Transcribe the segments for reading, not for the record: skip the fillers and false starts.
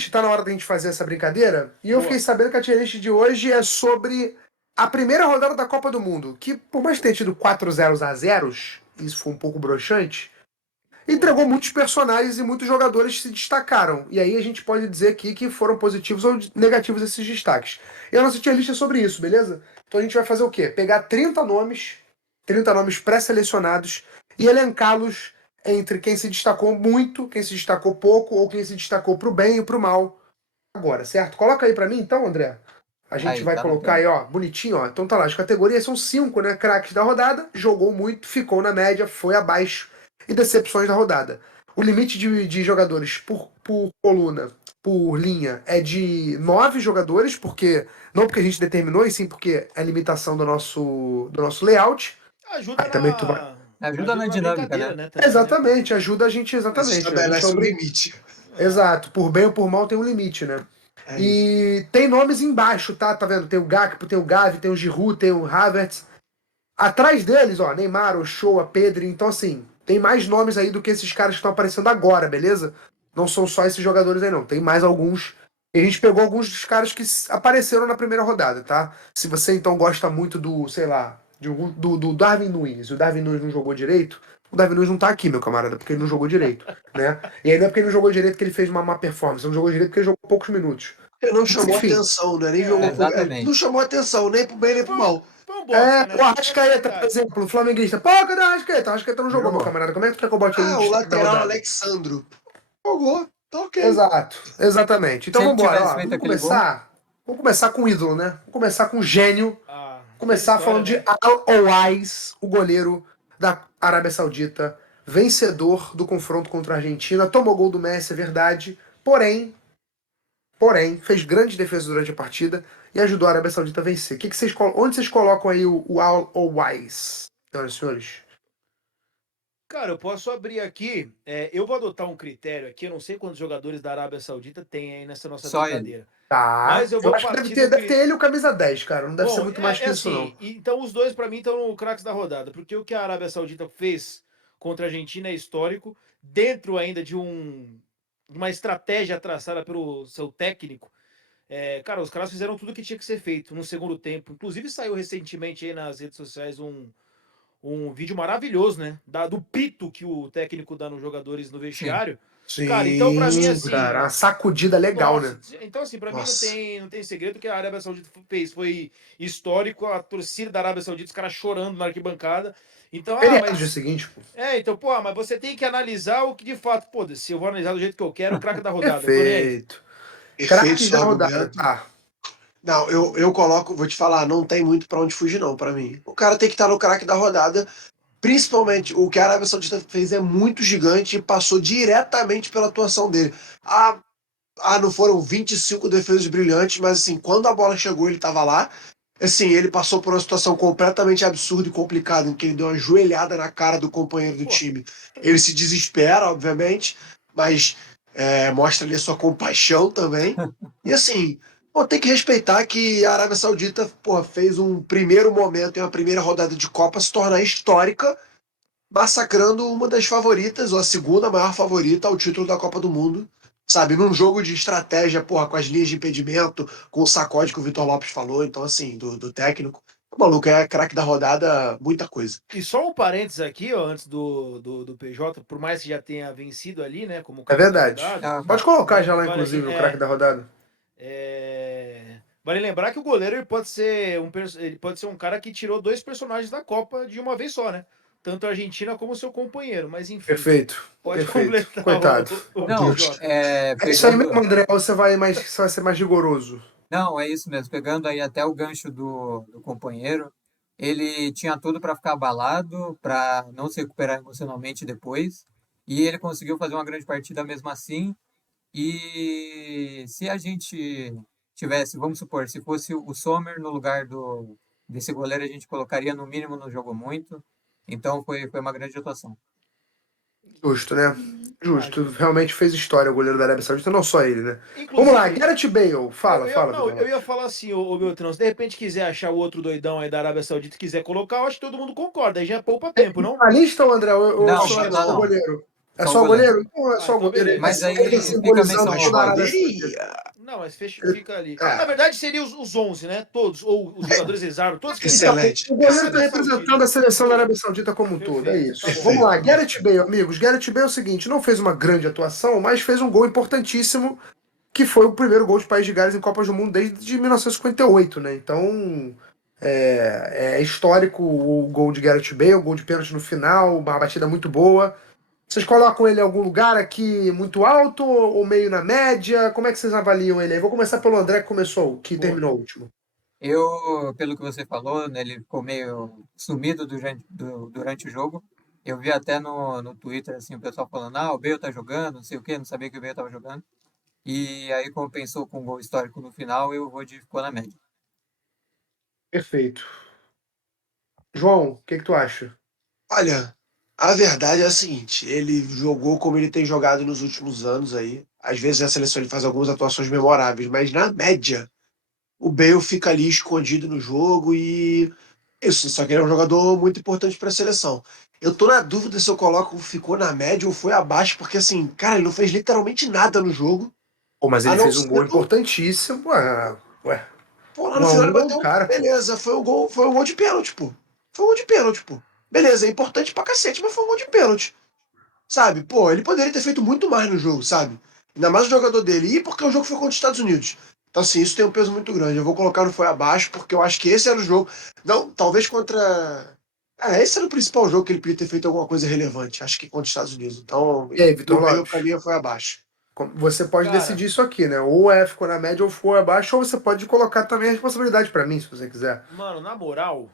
list, tá na hora da gente fazer essa brincadeira. E eu Boa. fiquei sabendo que a tier list de hoje é sobre a primeira rodada da Copa do Mundo. Que, por mais ter tido 4-0, isso foi um pouco broxante, entregou muitos personagens e muitos jogadores que se destacaram. E aí a gente pode dizer aqui que foram positivos ou negativos esses destaques. E a nossa tier list é sobre isso, beleza? Então a gente vai fazer o quê? Pegar 30 nomes pré-selecionados e elencá-los entre quem se destacou muito, quem se destacou pouco ou quem se destacou pro bem e pro mal agora, certo? Coloca aí pra mim então, André. A gente Aí, vai tá na colocar tela. aí, ó, bonitinho, ó. Então tá lá, as categorias são 5, né? Craques da rodada, jogou muito, ficou na média, foi abaixo. E decepções da rodada. O limite de jogadores por coluna, por linha, é de 9 jogadores, porque não porque a gente determinou, e sim porque é a limitação do nosso layout. Ajuda Aí também tu vai. Ajuda na dinâmica, brincadeira, né? né? Também, né, pô? Exatamente, ajuda a gente, Mas exatamente, né? A gente é estabelece um limite. É. Exato, por bem ou por mal tem um limite, né? É isso. E tem nomes embaixo, tá? Tá vendo? Tem o Gakpo, tem o Gavi, tem o Giroud, tem o Havertz. Atrás deles, ó, Neymar, Ochoa, Pedri. Então, assim, tem mais nomes aí do que esses caras que estão aparecendo agora, beleza? Não são só esses jogadores aí, não. Tem mais alguns. E a gente pegou alguns dos caras que apareceram na primeira rodada, tá? Se você, então, gosta muito do, sei lá, do Darwin Núñez, e o Darwin Núñez não jogou direito, o Darwin Núñez não tá aqui, meu camarada, porque ele não jogou direito, né? E aí não é porque ele não jogou direito que ele fez uma má performance, ele não jogou direito porque ele jogou poucos minutos. Ele não Mas, chamou enfim, atenção, né? Nem É, jogou por. Não Exatamente. chamou atenção, nem pro bem nem pro mal. Foi um bosta, né? o Essa é a Arrascaeta, por verdade. exemplo, o flamenguista. Pô, cadê o Arrascaeta? O Arrascaeta não jogou, meu Jogou. camarada. Como é que tu quer que eu bote ele no Ah, o destaque da lateral rodada? Alexandro. Jogou. Tá ok. Exato, exatamente. Então Se ele vamos embora, tivesse ó. feito Vamos aquele gol, começar. Vamos começar com o ídolo, né? Vamos começar com o gênio. Fez Começar história, falando de né? Al-Owais, o goleiro da Arábia Saudita, vencedor do confronto contra a Argentina. Tomou gol do Messi, é verdade. Porém, fez grande defesa durante a partida e ajudou a Arábia Saudita a vencer. Onde vocês colocam aí o Al-Owais, senhoras e senhores? Cara, eu posso abrir aqui. Eu vou adotar um critério aqui. Eu não sei quantos jogadores da Arábia Saudita tem aí nessa nossa só ele. brincadeira. Tá. Mas eu Eu vou acho que deve partir ter, do deve critério. ter ele e o camisa 10, cara. Não deve ser Bom, muito mais que isso, não. assim. Então, os dois, pra mim, estão no craques da rodada. Porque o que a Arábia Saudita fez contra a Argentina é histórico. Dentro ainda de uma estratégia traçada pelo seu técnico. Cara, os caras fizeram tudo o que tinha que ser feito no segundo tempo. Inclusive, saiu recentemente aí nas redes sociais um vídeo maravilhoso, né? Do pito que o técnico dá nos jogadores no Sim. vestiário. Cara, então pra mim, Sim, cara. assim. Uma sacudida legal, Nossa, né? então assim, pra mim não Nossa. tem, não tem segredo que a Arábia Saudita fez. Foi histórico, a torcida da Arábia Saudita, os caras chorando na arquibancada. Então, Feriado no dia mas. seguinte, pô. Então, pô, mas você tem que analisar o que de fato, pô, se eu vou analisar do jeito que eu quero, o craque da rodada, eu tô nem aí. Perfeito. Perfeito Craques seu da rodada, argumento. tá. Não, eu coloco, vou te falar, não tem muito pra onde fugir, não, pra mim. O cara tem que estar no craque da rodada. Principalmente, o que a Arábia Saudita fez é muito gigante e passou diretamente pela atuação dele. Não foram 25 defesas brilhantes, mas assim, quando a bola chegou, ele estava lá. Assim, ele passou por uma situação completamente absurda e complicada, em que ele deu uma joelhada na cara do companheiro do Pô, time. Ele se desespera, obviamente, mas mostra ali a sua compaixão também. E assim, pô, tem que respeitar que a Arábia Saudita, pô, fez um primeiro momento em uma primeira rodada de Copa se tornar histórica, massacrando uma das favoritas, ou a segunda maior favorita ao título da Copa do Mundo. Sabe, num jogo de estratégia, porra, com as linhas de impedimento, com o sacode que o Vitor Lopes falou, então, assim, do técnico. O maluco é craque da rodada, muita coisa. e só um parênteses aqui, ó, antes do PJ, por mais que já tenha vencido ali, né, como É craque da verdade. rodada, Ah, Pode colocar já lá, vale aqui, inclusive, o craque da rodada. Vale lembrar que o goleiro ele pode ser um cara que tirou dois personagens da Copa de uma vez só, né? Tanto a Argentina como o seu companheiro, mas enfim, Perfeito. pode Perfeito. completar Coitado. o Meu não, Deus. PJ. É isso aí mesmo, pegando. André. Ou você vai ser mais rigoroso? Não, é isso mesmo. Pegando aí até o gancho do companheiro, ele tinha tudo para ficar abalado, para não se recuperar emocionalmente depois, e ele conseguiu fazer uma grande partida mesmo assim. E se a gente tivesse, vamos supor, se fosse o Sommer no lugar desse goleiro, a gente colocaria no mínimo no jogo muito. Então foi uma grande atuação. Justo, né? Justo. Justo. Realmente fez história o goleiro da Arábia Saudita, não só ele, né? Vamos lá, Inclusive, Gareth Bale. eu Fala, ia, fala, não, Vitor eu ia Lopes. falar assim, ô Beltrão, se de repente quiser achar o outro doidão aí da Arábia Saudita e quiser colocar, eu acho que todo mundo concorda, aí já poupa tempo, não? A lista, ou André, ou Não, só pode Imagina, ser o não. não. goleiro? É Só só o o goleiro. goleiro? Então é só o Então goleiro. beleza. Mas Esse aí goleiro fica a simbolizando menção Mas toda a honrosa. Arábia Saudita. poderia. Não, mas Eu- fica ali. Na É. verdade, seria os 11, né? Todos, ou os jogadores reservas, todos que Então, fizeram Excelente, o a goleiro está Arábia excelente, representando Saudita. a seleção da Boa. Arábia Saudita como um todo, é Perfeito, tá isso. bom. Vamos lá, perfeito, Gareth perfeito. Bale, amigos. Gareth Bale é o seguinte, não fez uma grande atuação, mas fez um gol importantíssimo, que foi o primeiro gol de País de Gales em Copas do Mundo desde 1958, né? Então, é histórico o gol de Gareth Bale, o gol de pênalti no final, uma batida muito boa. Vocês colocam ele em algum lugar aqui muito alto ou meio na média? Como é que vocês avaliam ele aí? Vou começar pelo André, que começou, que Boa. terminou o último. Eu, pelo que você falou, né, ele ficou meio sumido durante o jogo. Eu vi até no Twitter, assim, o pessoal falando, o Bale tá jogando, não sei o quê, não sabia que o Bale tava jogando. E aí, como pensou com um gol histórico no final, eu vou de ficou na média. Perfeito. João, o que que tu acha? Olha, a verdade é a seguinte: ele jogou como ele tem jogado nos últimos anos aí. Às vezes a seleção ele faz algumas atuações memoráveis, mas na média, o Bale fica ali escondido no jogo e isso, só que ele é um jogador muito importante para a seleção. Eu tô na dúvida se eu coloco ficou na média ou foi abaixo, porque assim, cara, ele não fez literalmente nada no jogo, Pô, mas a ele não fez um ser gol importantíssimo. Ué, pô, lá no 1 a final 1 ele gol do bateu, cara, pô. beleza, foi um gol de pênalti, pô. Foi um gol de pênalti, pô. Beleza, é importante pra cacete, mas foi um gol de pênalti. Sabe? Pô, ele poderia ter feito muito mais no jogo, sabe? Ainda mais o jogador dele. E porque o jogo foi contra os Estados Unidos. Então, assim, isso tem um peso muito grande. Eu vou colocar no foi abaixo, porque eu acho que esse era o jogo. Não, talvez contra. Esse era o principal jogo que ele podia ter feito alguma coisa relevante. Acho que contra os Estados Unidos. Então, E aí, Vitor no meio, pra Lopes? mim, foi abaixo. Você pode Cara, decidir isso aqui, né? Ou ficou na média ou foi abaixo, ou você pode colocar também a responsabilidade pra mim, se você quiser. mano, na moral,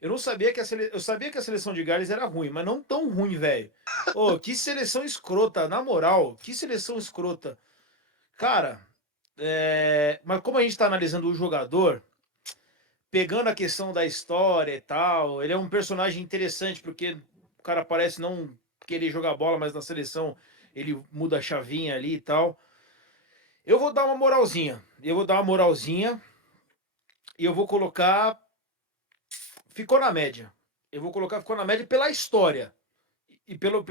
eu não sabia que eu sabia que a seleção de Gales era ruim, mas não tão ruim, velho. Ô, que seleção escrota, na moral, que seleção escrota. Cara, mas como a gente tá analisando o jogador, pegando a questão da história e tal, ele é um personagem interessante porque o cara parece não querer jogar bola, mas na seleção ele muda a chavinha ali e tal. Eu vou dar uma moralzinha. Eu vou dar uma moralzinha e eu vou colocar. Ficou na média. Eu vou colocar ficou na média pela história. E pelo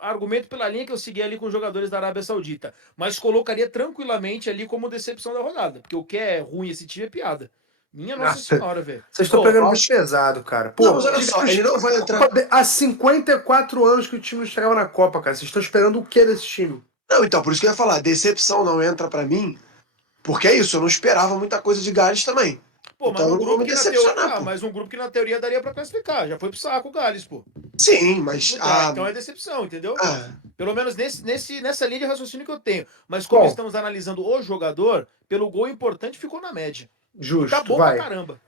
argumento, pela linha que eu segui ali com os jogadores da Arábia Saudita. Mas colocaria tranquilamente ali como decepção da rodada. Porque o que é ruim esse time é piada. Minha Nossa Nossa, Senhora, velho. vocês estão Ô, pegando Eu muito acho. pesado, cara. Não, mas Pô, olha só, ele não vai entrar. há 54 anos que o time não chegava na Copa, cara. Vocês estão esperando o que desse time? Não, então, por isso que eu ia falar. Decepção não entra pra mim, porque é isso, eu não esperava muita coisa de Gales também. pô, mas Então eu num não vou grupo me que na teoria. decepcionar, Ah, pô. mas um grupo que na teoria daria pra classificar. Já foi pro saco o Gales, pô. Sim, mas. Não dá, então é decepção, entendeu? Ah, Pelo menos nessa linha de raciocínio que eu tenho. Mas como Bom, estamos analisando o jogador, pelo gol importante ficou na média. E tá justo, bom pra vai. caramba.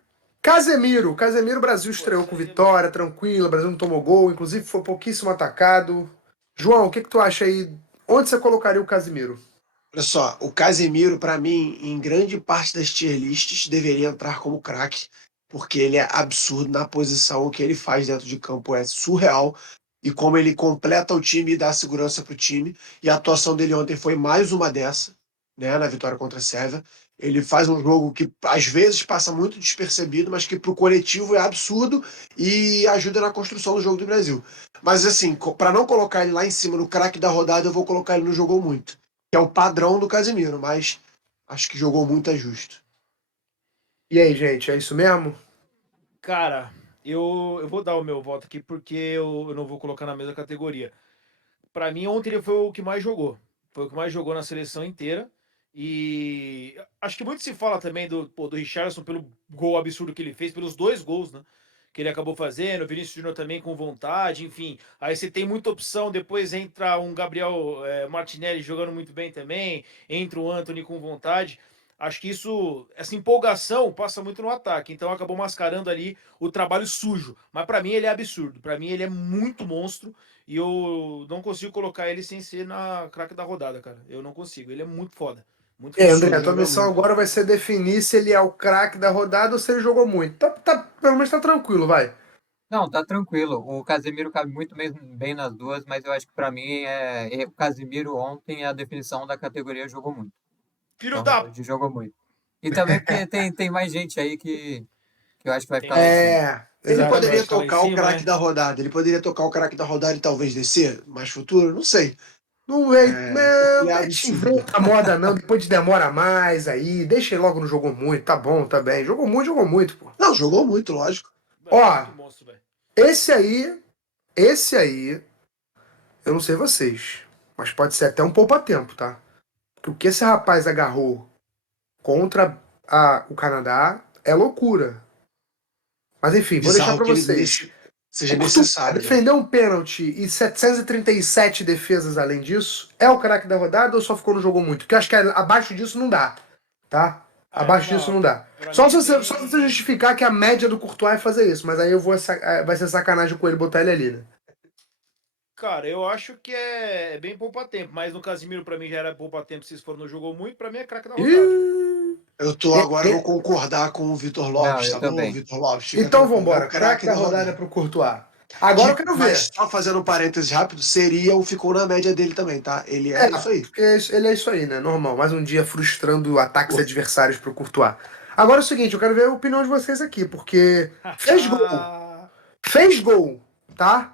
Casemiro, o Brasil Pô, estreou essa com aí é vitória, tranquilo, o Brasil não tomou gol, inclusive foi pouquíssimo atacado. João, o que que tu acha aí? Onde você colocaria o Casemiro? olha só, o Casemiro, pra mim, em grande parte das tier lists, deveria entrar como craque, porque ele é absurdo na posição, o que ele faz dentro de campo é surreal, e como ele completa o time e dá segurança pro time, e a atuação dele ontem foi mais uma dessa, né, na vitória contra a Sérvia. Ele faz um jogo que às vezes passa muito despercebido, mas que pro coletivo é absurdo e ajuda na construção do jogo do Brasil. Mas assim, para não colocar ele lá em cima no craque da rodada, eu vou colocar ele no jogou muito, que é o padrão do Casemiro, mas acho que jogou muito é justo. E aí, gente, é isso mesmo? Cara, eu vou dar o meu voto aqui porque eu não vou colocar na mesma categoria. Pra mim, ontem ele foi o que mais jogou. Foi o que mais jogou na seleção inteira. E acho que muito se fala também do Richarlison pelo gol absurdo que ele fez, pelos dois gols, né? Que ele acabou fazendo, o Vinícius Júnior também com vontade, enfim. Aí você tem muita opção, depois entra um Gabriel Martinelli jogando muito bem também, entra o Antony com vontade. Acho que essa empolgação passa muito no ataque, então acabou mascarando ali o trabalho sujo. Mas pra mim ele é absurdo, pra mim ele é muito monstro. E eu não consigo colocar ele sem ser na craque da rodada, cara. Eu não consigo. Ele é muito foda. Muito E aí, foda. André, a Absurdo, tua joga missão muito. agora vai ser definir se ele é o craque da rodada ou se ele jogou muito. Pelo menos tá tranquilo, vai. Não, tá tranquilo. O Casemiro cabe muito bem nas duas, mas eu acho que pra mim o Casemiro ontem é a definição da categoria jogou muito. Filho Então eu vou da. de jogou muito. E também porque tem mais gente aí que que eu acho que vai ficar lá em Entendi. cima. É, Ele Exato, vai poderia ficar lá em tocar o cima, craque né? da rodada. Ele poderia tocar o craque da rodada e talvez descer mais futuro? Não sei. não é, Porque não é mete absurdo. inventa a moda não, depois demora mais aí, deixa ele logo, não jogou muito, tá bom, tá bem. Jogou muito, pô. Não, jogou muito, lógico. Mano, Ó, muito monstro, velho. esse aí, eu não sei vocês, mas pode ser até um poupa-tempo, tá? Porque o que esse rapaz agarrou contra o Canadá é loucura. Mas enfim, vou deixar Bizarro pra que ele vocês. seja Courtois necessário, né? defendeu um pênalti e 737 defesas além disso. É o craque da rodada ou só ficou no jogo muito? Porque eu acho que abaixo disso não dá, tá? É, Abaixo disso não, não dá. pra Só mim se é você, só se você bem. justificar que a média do Courtois é fazer isso, mas aí eu vou vai ser sacanagem com ele botar ele ali, né? Cara, eu acho que é bem poupa-tempo, mas no Casimiro pra mim já era poupa-tempo, se for não jogou muito, pra mim é craque da rodada, velho. Ih, Agora eu vou é- concordar com o Vitor Não, Lopes, eu tá bom, também. Vitor Lopes? Fica Então tranquilo. É o vambora. Craque craque da da rodada rodada. pro Courtois. Agora eu quero Mas ver. só fazendo um parênteses rápido, ficou na média dele também, tá? Ele É, é isso aí. porque ele é isso aí, né? Normal. Mais um dia frustrando ataques Pô, adversários pro Courtois. Agora é o seguinte, eu quero ver a opinião de vocês aqui, porque fez gol. Fez gol, tá?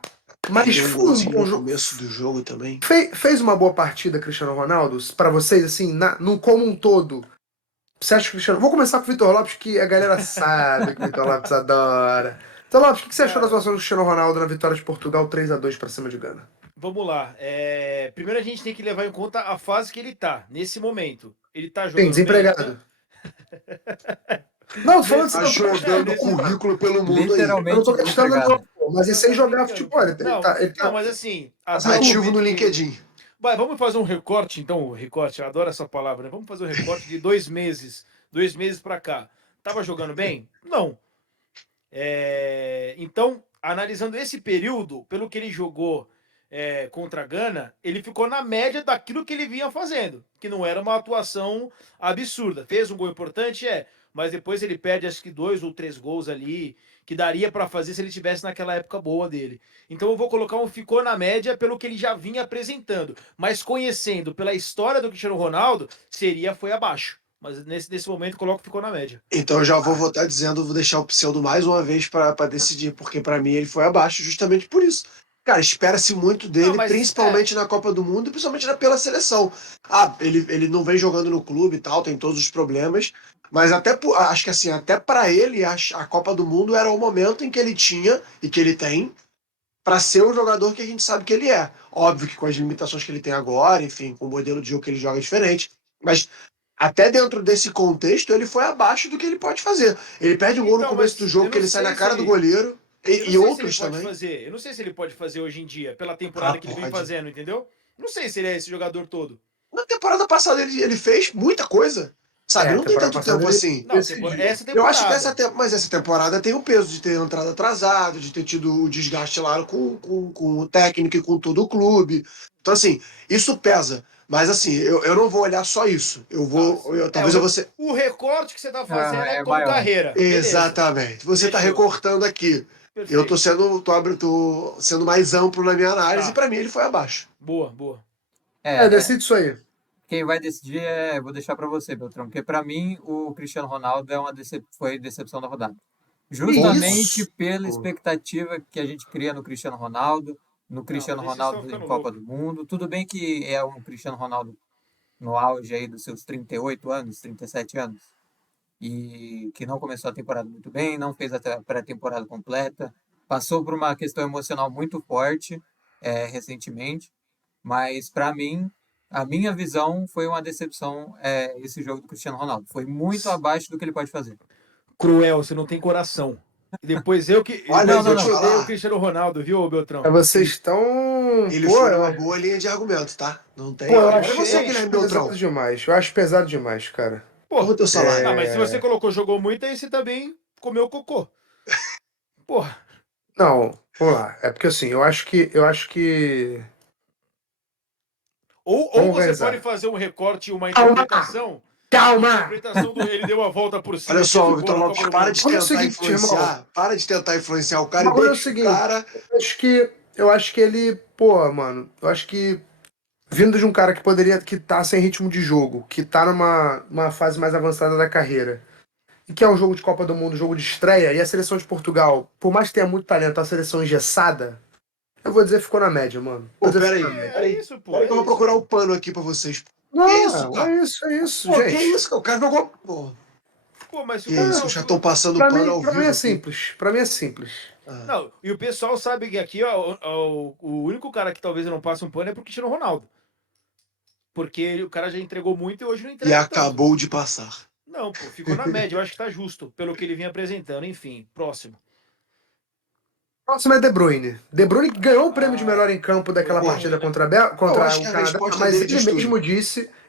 Mas perdeu um foi um golzinho bom no jogo. começo do jogo também. Fez uma boa partida, Cristiano Ronaldo? Pra vocês, assim, no como um todo. Você acha que o Cristiano. Vou começar com o Vitor Lopes, que a galera sabe que o Vitor Lopes adora. Vitor Lopes, o que você achou da Cara, atuação do Cristiano Ronaldo na vitória de Portugal 3-2 pra cima de Gana? vamos lá. Primeiro a gente tem que levar em conta a fase que ele tá, nesse momento. Ele tá Sim, jogando bem? desempregado. Não, tô falando Nesse... que Tá você não tá jogando nesse... currículo pelo mundo aí. eu não Literalmente tô gastando desempregado. não, pô. Mas e Eu sem tô jogar brincando, futebol? pô. Não, Ele não, tá, mas assim, tá até sem o clube. Ativo no momento que. LinkedIn. Vai, vamos fazer um recorte, então, recorte, eu adoro essa palavra, né? Vamos fazer um recorte de 2 meses. 2 meses pra cá. Tava jogando bem? Não. Então, analisando esse período, pelo que ele jogou contra a Gana, ele ficou na média daquilo que ele vinha fazendo, que não era uma atuação absurda. Fez um gol importante, mas depois ele perde acho que 2 ou 3 gols ali, que daria para fazer se ele tivesse naquela época boa dele. Então eu vou colocar um ficou na média pelo que ele já vinha apresentando, mas conhecendo pela história do Cristiano Ronaldo, foi abaixo. Mas nesse momento coloco ficou na média. Então eu já vou votar dizendo, vou deixar o pseudo mais uma vez pra decidir, porque pra mim ele foi abaixo justamente por isso. Cara, espera-se muito Não, dele, mas principalmente na Copa do Mundo e principalmente pela seleção. Ele não vem jogando no clube e tal, tem todos os problemas, mas acho que assim, até pra ele a Copa do Mundo era o momento em que ele tinha e que ele tem pra ser o jogador que a gente sabe que ele é. Óbvio que com as limitações que ele tem agora, enfim, com o modelo de jogo que ele joga diferente, mas até dentro desse contexto, ele foi abaixo do que ele pode fazer. Ele perde um gol no então, começo do mas jogo, eu que não ele sai sei na se cara do ele. goleiro, Eu não e sei se ele outros pode também. fazer. Eu não sei se ele pode fazer hoje em dia, pela Ah, temporada que ele vem pode. fazendo, entendeu? Não sei se ele é esse jogador todo. Na temporada passada ele fez muita coisa, sabe? É, Não tem temporada tanto passada tempo ele assim. Não, decidiu. essa Eu acho que temporada. mas essa temporada tem o peso de ter entrado atrasado, de ter tido o desgaste lá com o técnico e com todo o clube. Então, assim, isso pesa. Mas, assim, eu não vou olhar só isso. Tá. Talvez eu vou ser. O recorte que você tá Ah, fazendo é é como maior. carreira. Beleza. Exatamente. Você está Fechou. recortando aqui. Eu Perfeito. tô sendo mais amplo na minha análise e Tá. para mim ele foi abaixo. Boa, boa. É, Decide isso aí. quem vai decidir vou deixar para você, Beltrão, porque para mim o Cristiano Ronaldo foi decepção da rodada. Que Justamente isso? pela expectativa que a gente cria no Cristiano Ronaldo, no Não, Cristiano mas aí vocês estão Ronaldo em ficando Copa louco. do Mundo. Tudo bem que é um Cristiano Ronaldo no auge aí dos seus 38 anos, 37 anos, e que não começou a temporada muito bem, não fez a pré-temporada completa, passou por uma questão emocional muito forte recentemente, mas para mim, a minha visão foi uma decepção esse jogo do Cristiano Ronaldo. Foi muito abaixo do que ele pode fazer. Cruel, você não tem coração. E depois eu que. Olha, eu Mas Não, vou eu te que não. odeio o falar, Cristiano Ronaldo, viu, Beltrão? Vocês ele, estão. ele Pô, foi numa boa linha de argumento, tá? Não tem. eu Agora é acho, você, eu Tem. acho Guilherme pesado Beltrão. demais. Eu acho pesado demais, cara. Pô. Toma o teu salário. Ah, mas se você É... colocou jogou muito, aí você também comeu cocô. Porra. Não, vamos lá. É porque assim, eu acho que. Ou Vamos você pode organizar. fazer um recorte e uma Calma! interpretação. Calma! Interpretação do ele deu a volta por cima Olha e fez só, o gol Vitor na Lopes, Copa do para de Mundo. Olha o tentar seguinte, irmão. influenciar. Para de tentar influenciar o O cara e bagulho é o deixa o seguinte. cara. Eu acho que ele. Pô, mano. Eu acho que. Vindo de um cara que poderia. Que tá sem ritmo de jogo. Que tá numa fase mais avançada da carreira. e que é um jogo de Copa do Mundo, jogo de estreia, e a seleção de Portugal, por mais que tenha muito talento, é uma seleção engessada, eu vou dizer que ficou na média, mano. Vou Pô, dizer que pera ficou aí, na média. É pera aí. isso, pô. Pera aí É que eu vou isso, procurar o pô. pano aqui pra vocês. Que isso, Não, cara? é isso, Pô, que gente. isso, cara? O cara jogou. Pô, Pô, mas se que o isso, não, já se estão o- passando Pra pano mim, ao pra mim vivo é aqui. simples. Pra mim é simples. Ah. não, e o pessoal sabe que aqui, ó, o único cara que talvez eu não passe um pano é pro Cristiano Ronaldo. Porque o cara já entregou muito e hoje não E entrega tanto. acabou de passar. Não, pô, ficou na média. Eu acho que tá justo pelo que ele vinha apresentando. Enfim, próximo. Próximo é De Bruyne. De Bruyne ganhou o prêmio de melhor Ah, em campo foi daquela Pô, partida ruim, né? eu contra acho o que a Canadá, resposta mas dele diz tudo.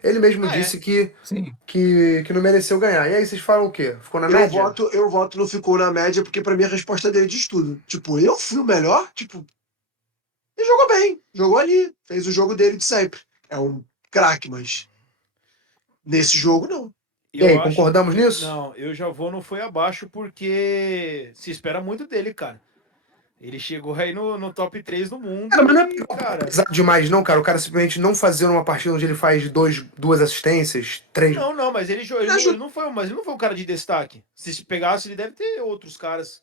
ele mesmo Ah, disse é. Sim. que não mereceu ganhar. E aí, vocês falam o quê? Ficou na Eu média? voto, eu voto no ficou na média, porque pra mim a resposta dele diz tudo. Tipo, eu fui o melhor, tipo, ele jogou bem, jogou ali, fez o jogo dele de sempre. É um craque, mas nesse jogo não. E Eu aí, acho. concordamos nisso? Não, eu já vou no foi abaixo porque se espera muito dele, cara. Ele chegou aí no top 3 do Cara, mundo mas não e, é cara. pesado demais, não, cara. O cara simplesmente não fazer uma partida onde ele faz duas assistências, três. Não, não, mas Ele ajudou. mas ele não foi um cara de destaque. Se pegasse, ele deve ter outros caras.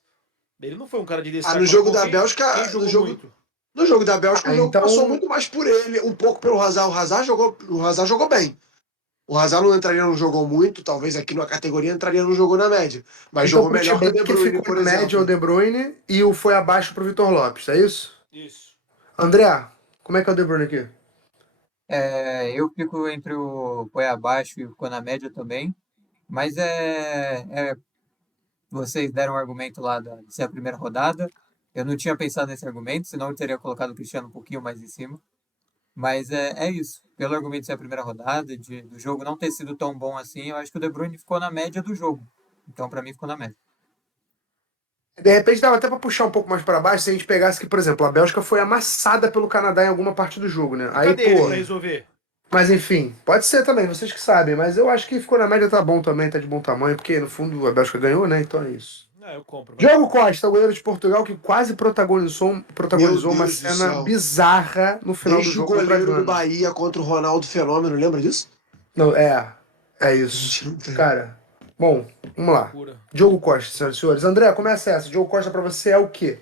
Ele não foi um cara de Ah, destaque, no mas jogo pô, da quem Bélgica, jogou muito? no jogo da Bélgica, o Ah, jogo passou então. muito mais por ele, um pouco pelo Hazard. O Hazard jogou bem. O Hazard não entraria no jogou muito, talvez aqui na categoria entraria no jogo na média, mas Então, jogou pro melhor que o De Tibete Bruyne, ficou por na média o exemplo. De Bruyne e o foi abaixo pro Vitor Lopes, é isso? Isso. André, como é que é o De Bruyne aqui? Eu fico entre o foi abaixo e ficou na média também. Mas vocês deram um argumento lá de ser a primeira rodada. Eu não tinha pensado nesse argumento, senão eu teria colocado o Cristiano um pouquinho mais em cima. Mas é isso. Pelo argumento de ser a primeira rodada, do jogo não ter sido tão bom assim, eu acho que o De Bruyne ficou na média do jogo. Então, pra mim, ficou na média. De repente dava até pra puxar um pouco mais pra baixo se a gente pegasse que, por exemplo, a Bélgica foi amassada pelo Canadá em alguma parte do jogo, né? E Aí, cadê ele pô. pra resolver? Mas enfim, pode ser também, vocês que sabem, mas eu acho que ficou na média, tá bom também, tá de bom tamanho, porque no fundo a Bélgica ganhou, né? Então é isso. Ah, eu compro, vai. Diogo Costa, o goleiro de Portugal, que quase protagonizou, Meu protagonizou uma Deus do cena céu. bizarra no final do Desde o jogo contra a goleiro do Gana. Bahia contra o Ronaldo Fenômeno, lembra disso? Não, é A gente isso. não tem. Cara, bom, vamos lá. Loucura. Diogo Costa, senhoras e senhores. André, começa essa. Diogo Costa pra você é o quê?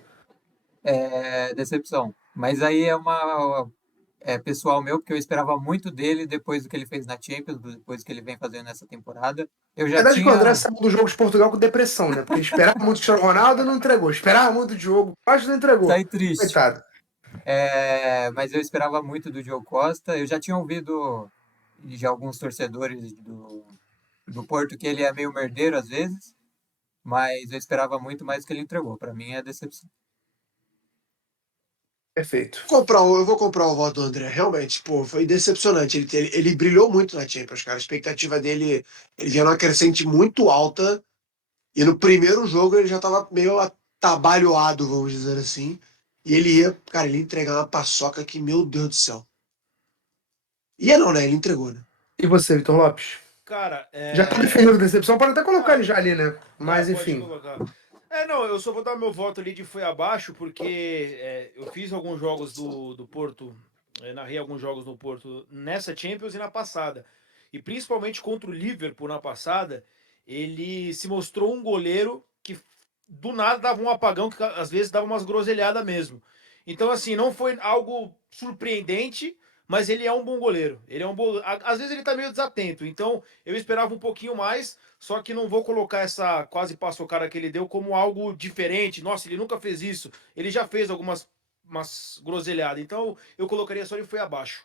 Decepção. Mas aí é pessoal meu, porque eu esperava muito dele depois do que ele fez na Champions, depois do que ele vem fazendo nessa temporada. Eu A já verdade é que o André tinha. saiu do jogo de Portugal com depressão, né? Porque esperava muito o Cristiano Ronaldo e não entregou. Esperava muito o Diogo Costa e não entregou. Saí triste. Coitado. Mas eu esperava muito do Diogo Costa. Eu já tinha ouvido de alguns torcedores do Porto que ele é meio merdeiro às vezes, mas eu esperava muito mais do que ele entregou. Para mim é decepção. Perfeito. Eu vou comprar o voto do André. Realmente, pô, foi decepcionante. Ele brilhou muito na Champions, cara. A expectativa dele, ele vinha numa crescente muito alta. E no primeiro jogo ele já tava meio atabalhoado, vamos dizer assim. E ele ia, cara, ele ia entregar uma paçoca que, meu Deus do céu. Ia não, né? Ele entregou, né? E você, Vitor Lopes? Cara, Já tá defendendo decepção, pode até colocar ele Não, já ali, né? tá, Mas pode enfim. colocar. Não, eu só vou dar meu voto ali de foi abaixo, porque eu fiz alguns jogos do Porto, narrei alguns jogos no Porto nessa Champions e na passada. E principalmente contra o Liverpool na passada, ele se mostrou um goleiro que do nada dava um apagão, que às vezes dava umas groselhadas mesmo. Então, assim, não foi algo surpreendente, mas ele é um bom goleiro. Ele é um bom. Às vezes ele tá meio desatento. Então, eu esperava um pouquinho mais. Só que não vou colocar essa quase paçocada que ele deu como algo diferente. Nossa, ele nunca fez isso. Ele já fez algumas umas groselhadas. Então eu colocaria só ele foi abaixo.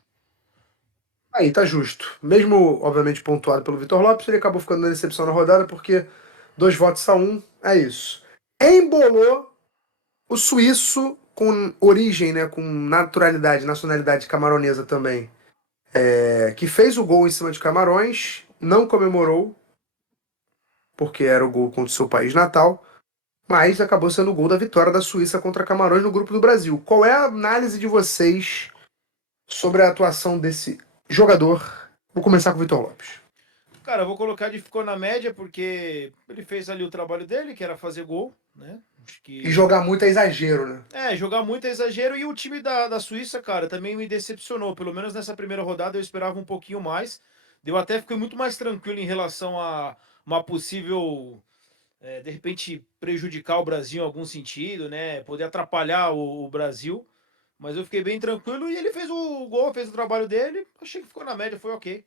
Aí, tá justo. Mesmo, obviamente, pontuado pelo Vitor Lopes, ele acabou ficando na decepção na rodada, porque 2 votos a 1, é isso. Embolou o suíço com origem, né? Com naturalidade, nacionalidade camaronesa também. Que fez o gol em cima de Camarões, não comemorou, porque era o gol contra o seu país natal, mas acabou sendo o gol da vitória da Suíça contra Camarões no grupo do Brasil. Qual é a análise de vocês sobre a atuação desse jogador? Vou começar com o Vitor Lopes. Cara, eu vou colocar de ficou na média porque ele fez ali o trabalho dele, que era fazer gol, né? Acho E que jogar muito é exagero, né? jogar muito é exagero e o time da Suíça, cara, também me decepcionou. Pelo menos nessa primeira rodada eu esperava um pouquinho mais. Eu até fiquei muito mais tranquilo em relação a uma possível de repente prejudicar o Brasil em algum sentido, né? Poder atrapalhar o Brasil. Mas eu fiquei bem tranquilo e ele fez o gol, fez o trabalho dele. Achei que ficou na média, foi ok.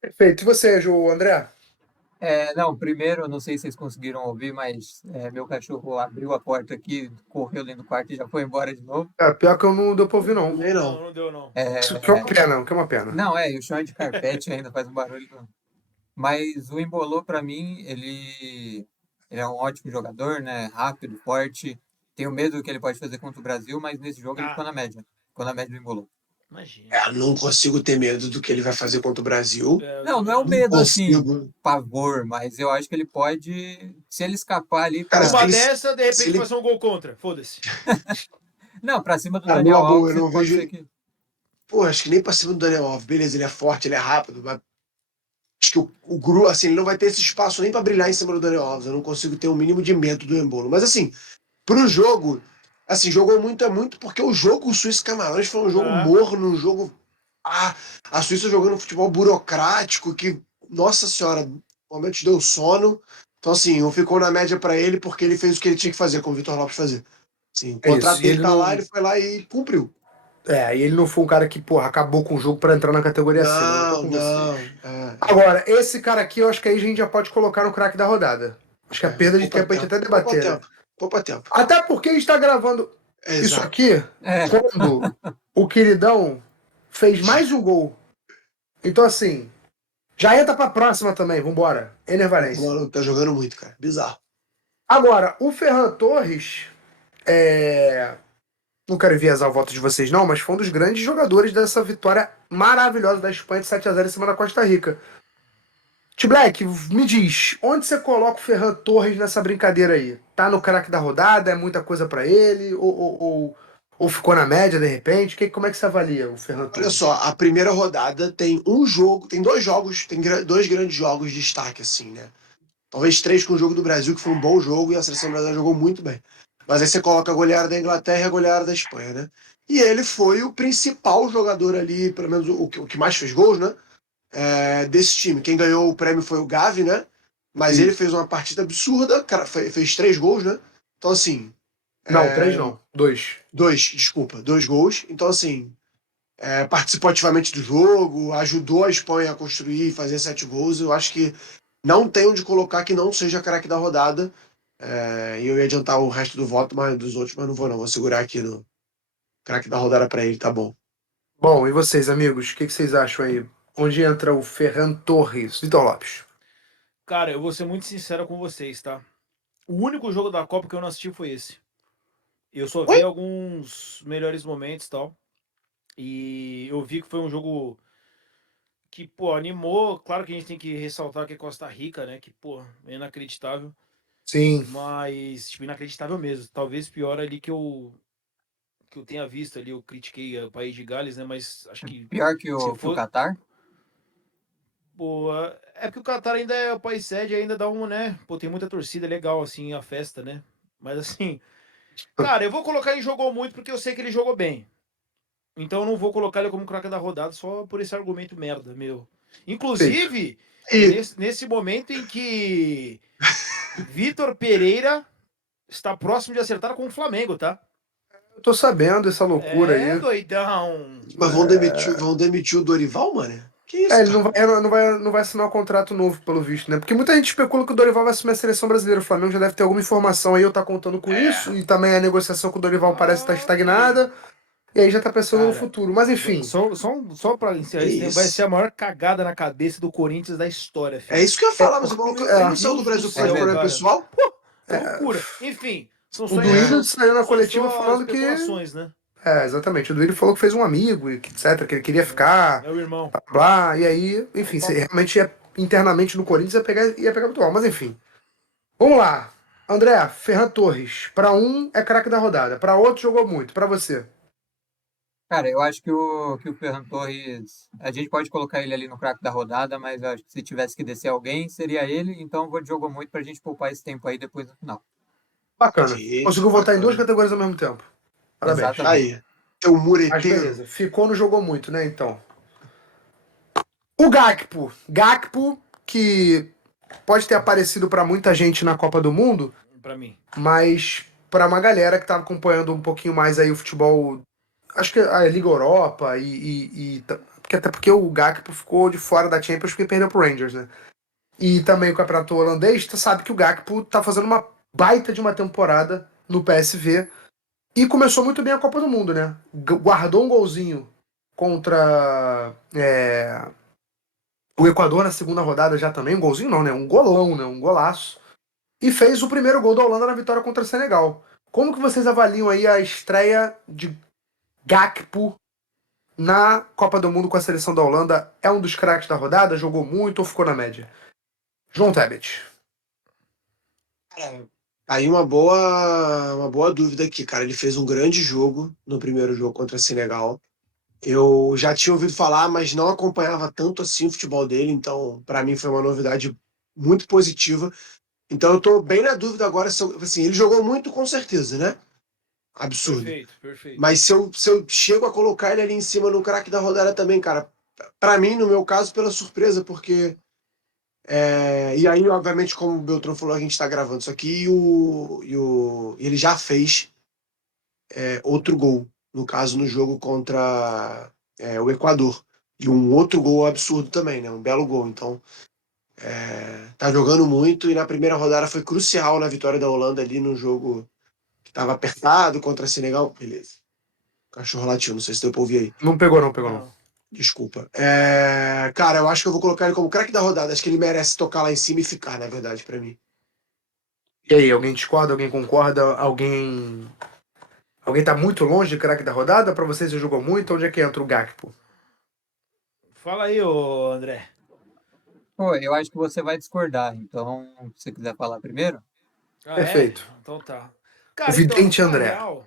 Perfeito. E você, Ju, André? Não, primeiro, não sei se vocês conseguiram ouvir, mas meu cachorro abriu a porta aqui, correu dentro do quarto e já foi embora de novo. Pior que eu não deu pra ouvir, não. Também Não, não. não deu não. Isso que é uma pena, que é uma pena. Não, e o chão é de carpete ainda faz um barulho. Mas o Embolou, pra mim, ele é um ótimo jogador, né? Rápido, forte. Tenho medo do que ele pode fazer contra o Brasil, mas nesse jogo ele ficou Ah, na média. Ficou na média do Embolou. imagina. Não consigo ter medo do que ele vai fazer contra o Brasil. Eu Não, não também é um não. Não medo assim, consigo. pavor, mas eu acho que ele pode, se ele escapar ali Cara, Uma pra. dessa, de se repente, ele. fazer um gol contra. Foda-se. Não, pra cima do Cara, Daniel numa boa, eu Alves, não pode vejo ser ele. que. Pô, acho que nem pra cima do Daniel Alves. Beleza, ele é forte, ele é rápido, mas acho que o Gru, assim, ele não vai ter esse espaço nem pra brilhar em cima do Daniel Alves. Eu não consigo ter o mínimo de medo do Embolo. Mas assim, pro jogo, assim, jogou muito é muito porque o jogo Suíça e Camarões foi um jogo Ah, morno, um jogo. Ah, a Suíça jogando um futebol burocrático que, nossa senhora, momentos deu sono. Então, assim, um ficou na média pra ele porque ele fez o que ele tinha que fazer, como o Vitor Lopes fazer. Sim, o É contrato isso. E dele ele tá lá, não. ele foi lá e cumpriu. E ele não foi um cara que, porra, acabou com o jogo pra entrar na categoria acima. Eu tô Não, com você. não. Agora, esse cara aqui, eu acho que aí a gente já pode colocar no craque da rodada. Acho que é perda de Poupa tempo a gente tempo. até Poupa debater, né? tempo. Poupa tempo. Até porque a gente tá gravando É, isso exato. aqui É, quando o queridão fez mais um gol. Então, assim, já entra pra próxima também. Vambora. Ener O Valencia. maluco tá jogando muito, cara. Bizarro. Agora, o Ferran Torres, não quero enviesar o voto de vocês, não, mas foi um dos grandes jogadores dessa vitória maravilhosa da Espanha de 7-0 em cima da Costa Rica. T-Black, me diz, onde você coloca o Ferran Torres nessa brincadeira aí? Tá no craque da rodada? É muita coisa pra ele? Ou ficou na média de repente? Como é que você avalia o Ferran Olha Torres? só, a primeira rodada tem um jogo, tem dois jogos, tem dois grandes jogos de destaque, assim, né? Talvez três com o jogo do Brasil, que foi um bom jogo, e a seleção brasileira jogou muito bem. Mas aí você coloca a goleada da Inglaterra e a goleada da Espanha, né? E ele foi o principal jogador ali, pelo menos o que mais fez gols, né? Desse time. Quem ganhou o prêmio foi o Gavi, né? Mas ele Isso. fez uma partida absurda, cara, fez três gols, né? Então, assim, Não, três não. Dois. dois gols. Então, assim, participou ativamente do jogo, ajudou a Espanha a construir e fazer sete gols. Eu acho que não tem onde colocar que não seja craque da rodada. E eu ia adiantar o resto do voto, mas dos outros, mas não vou não. Vou segurar aqui no craque da rodada pra ele, tá bom. Bom, e vocês, amigos? O que vocês acham aí? Onde entra o Ferran Torres? Vitor Lopes. cara, eu vou ser muito sincero com vocês, tá? O único jogo da Copa que eu não assisti foi esse. Eu só Oi? vi alguns melhores momentos e tal. E eu vi que foi um jogo que, pô, animou. Claro que a gente tem que ressaltar que é Costa Rica, né? Que, pô, é inacreditável. Sim. Mas, tipo, inacreditável mesmo. Talvez pior ali que eu tenha visto ali. Eu critiquei o país de Gales, né? Mas acho que pior que se o for. Catar. Pô, é porque o Qatar ainda é o país sede, ainda dá um, né? Pô, tem muita torcida, legal, assim, a festa, né? Mas assim, cara, eu vou colocar ele jogou muito porque eu sei que ele jogou bem. Então eu não vou colocar ele como craque da rodada só por esse argumento merda, meu. Feito. Inclusive, E nesse momento em que Vitor Pereira está próximo de acertar com o Flamengo, tá? eu tô sabendo essa loucura É, aí. doidão. Mas vão demitir o Dorival, mano? Que isso, Ele não cara? vai, não vai assinar um contrato novo, pelo visto, né? Porque muita gente especula que o Dorival vai assumir a seleção brasileira. O Flamengo já deve ter alguma informação aí, eu tá contando com isso. E também a negociação com o Dorival parece estar Ai. estagnada. E aí já tá pensando no Cara, futuro. Mas enfim, só pra encerrar Que esse tempo, vai ser isso? a maior cagada na cabeça do Corinthians da história, É filho. isso que eu ia é falar, mas o porque. maluco, ele não saiu do Deus do Brasil por causa É de céu, problema verdade. cara. pessoal? Loucura. Enfim, O Duílio saiu na são coletiva só falando que. especulações, né? Exatamente. O Duílio falou que fez um amigo, e que, etc., que ele queria ficar, É o irmão. blá. E aí, enfim, se realmente internamente no Corinthians ia pegar muito mal. Mas enfim. Vamos lá. André, Ferran Torres. Pra um é craque da rodada. Pra outro jogou muito. Pra você. Cara, eu acho que o Ferran Torres, a gente pode colocar ele ali no craque da rodada, mas eu acho que se tivesse que descer alguém, seria ele. Então eu vou de jogo muito pra gente poupar esse tempo aí depois no final. Bacana. Que Conseguiu votar em duas bacana. categorias ao mesmo tempo. Parabéns. Exatamente. Aí, seu Mas mureteiro. beleza. Ficou no jogou muito, né, então. O Gakpo. Gakpo, que pode ter aparecido pra muita gente na Copa do Mundo, Pra mim. mas pra uma galera que tava acompanhando um pouquinho mais aí o futebol, acho que a Liga Europa até porque o Gakpo ficou de fora da Champions porque perdeu pro Rangers, né? E também o campeonato holandês, tu sabe que o Gakpo tá fazendo uma baita de uma temporada no PSV e começou muito bem a Copa do Mundo, né? Guardou um golzinho contra o Equador na segunda rodada já também, um golzinho não, né? Um golão, né? Um golaço. E fez o primeiro gol da Holanda na vitória contra o Senegal. Como que vocês avaliam aí a estreia de Gakpo na Copa do Mundo com a seleção da Holanda? É um dos craques da rodada? Jogou muito ou ficou na média? João Tebet. Cara, aí uma boa dúvida aqui, cara. Ele fez um grande jogo no primeiro jogo contra Senegal. Eu já tinha ouvido falar, mas não acompanhava tanto assim o futebol dele, então para mim foi uma novidade muito positiva. Então eu tô bem na dúvida agora se assim, ele jogou muito com certeza, né? Absurdo. Perfeito, perfeito. Mas se eu chego a colocar ele ali em cima no craque da rodada também, cara, para mim, no meu caso, pela surpresa, porque e aí, obviamente, como o Beltrão falou, a gente está gravando isso aqui e ele já fez outro gol, no caso, no jogo contra o Equador. E um outro gol absurdo também, né? Um belo gol. Então, tá jogando muito e na primeira rodada foi crucial na vitória da Holanda ali no jogo que estava apertado contra Senegal. Beleza. Cachorro latiu, não sei se deu pra ouvir aí. Não pegou, não pegou, não. Não. Desculpa. Cara, eu acho que eu vou colocar ele como craque da rodada. Acho que ele merece tocar lá em cima e ficar, na verdade, pra mim. E aí, alguém discorda? Alguém concorda? Alguém tá muito longe de craque da rodada? Pra vocês, ele jogou muito? Onde é que entra o Gakpo? Fala aí, ô André. Pô, eu acho que você vai discordar, então, se você quiser falar primeiro. Ah, é? Perfeito. Então tá. O Cara, então, vidente na André. real,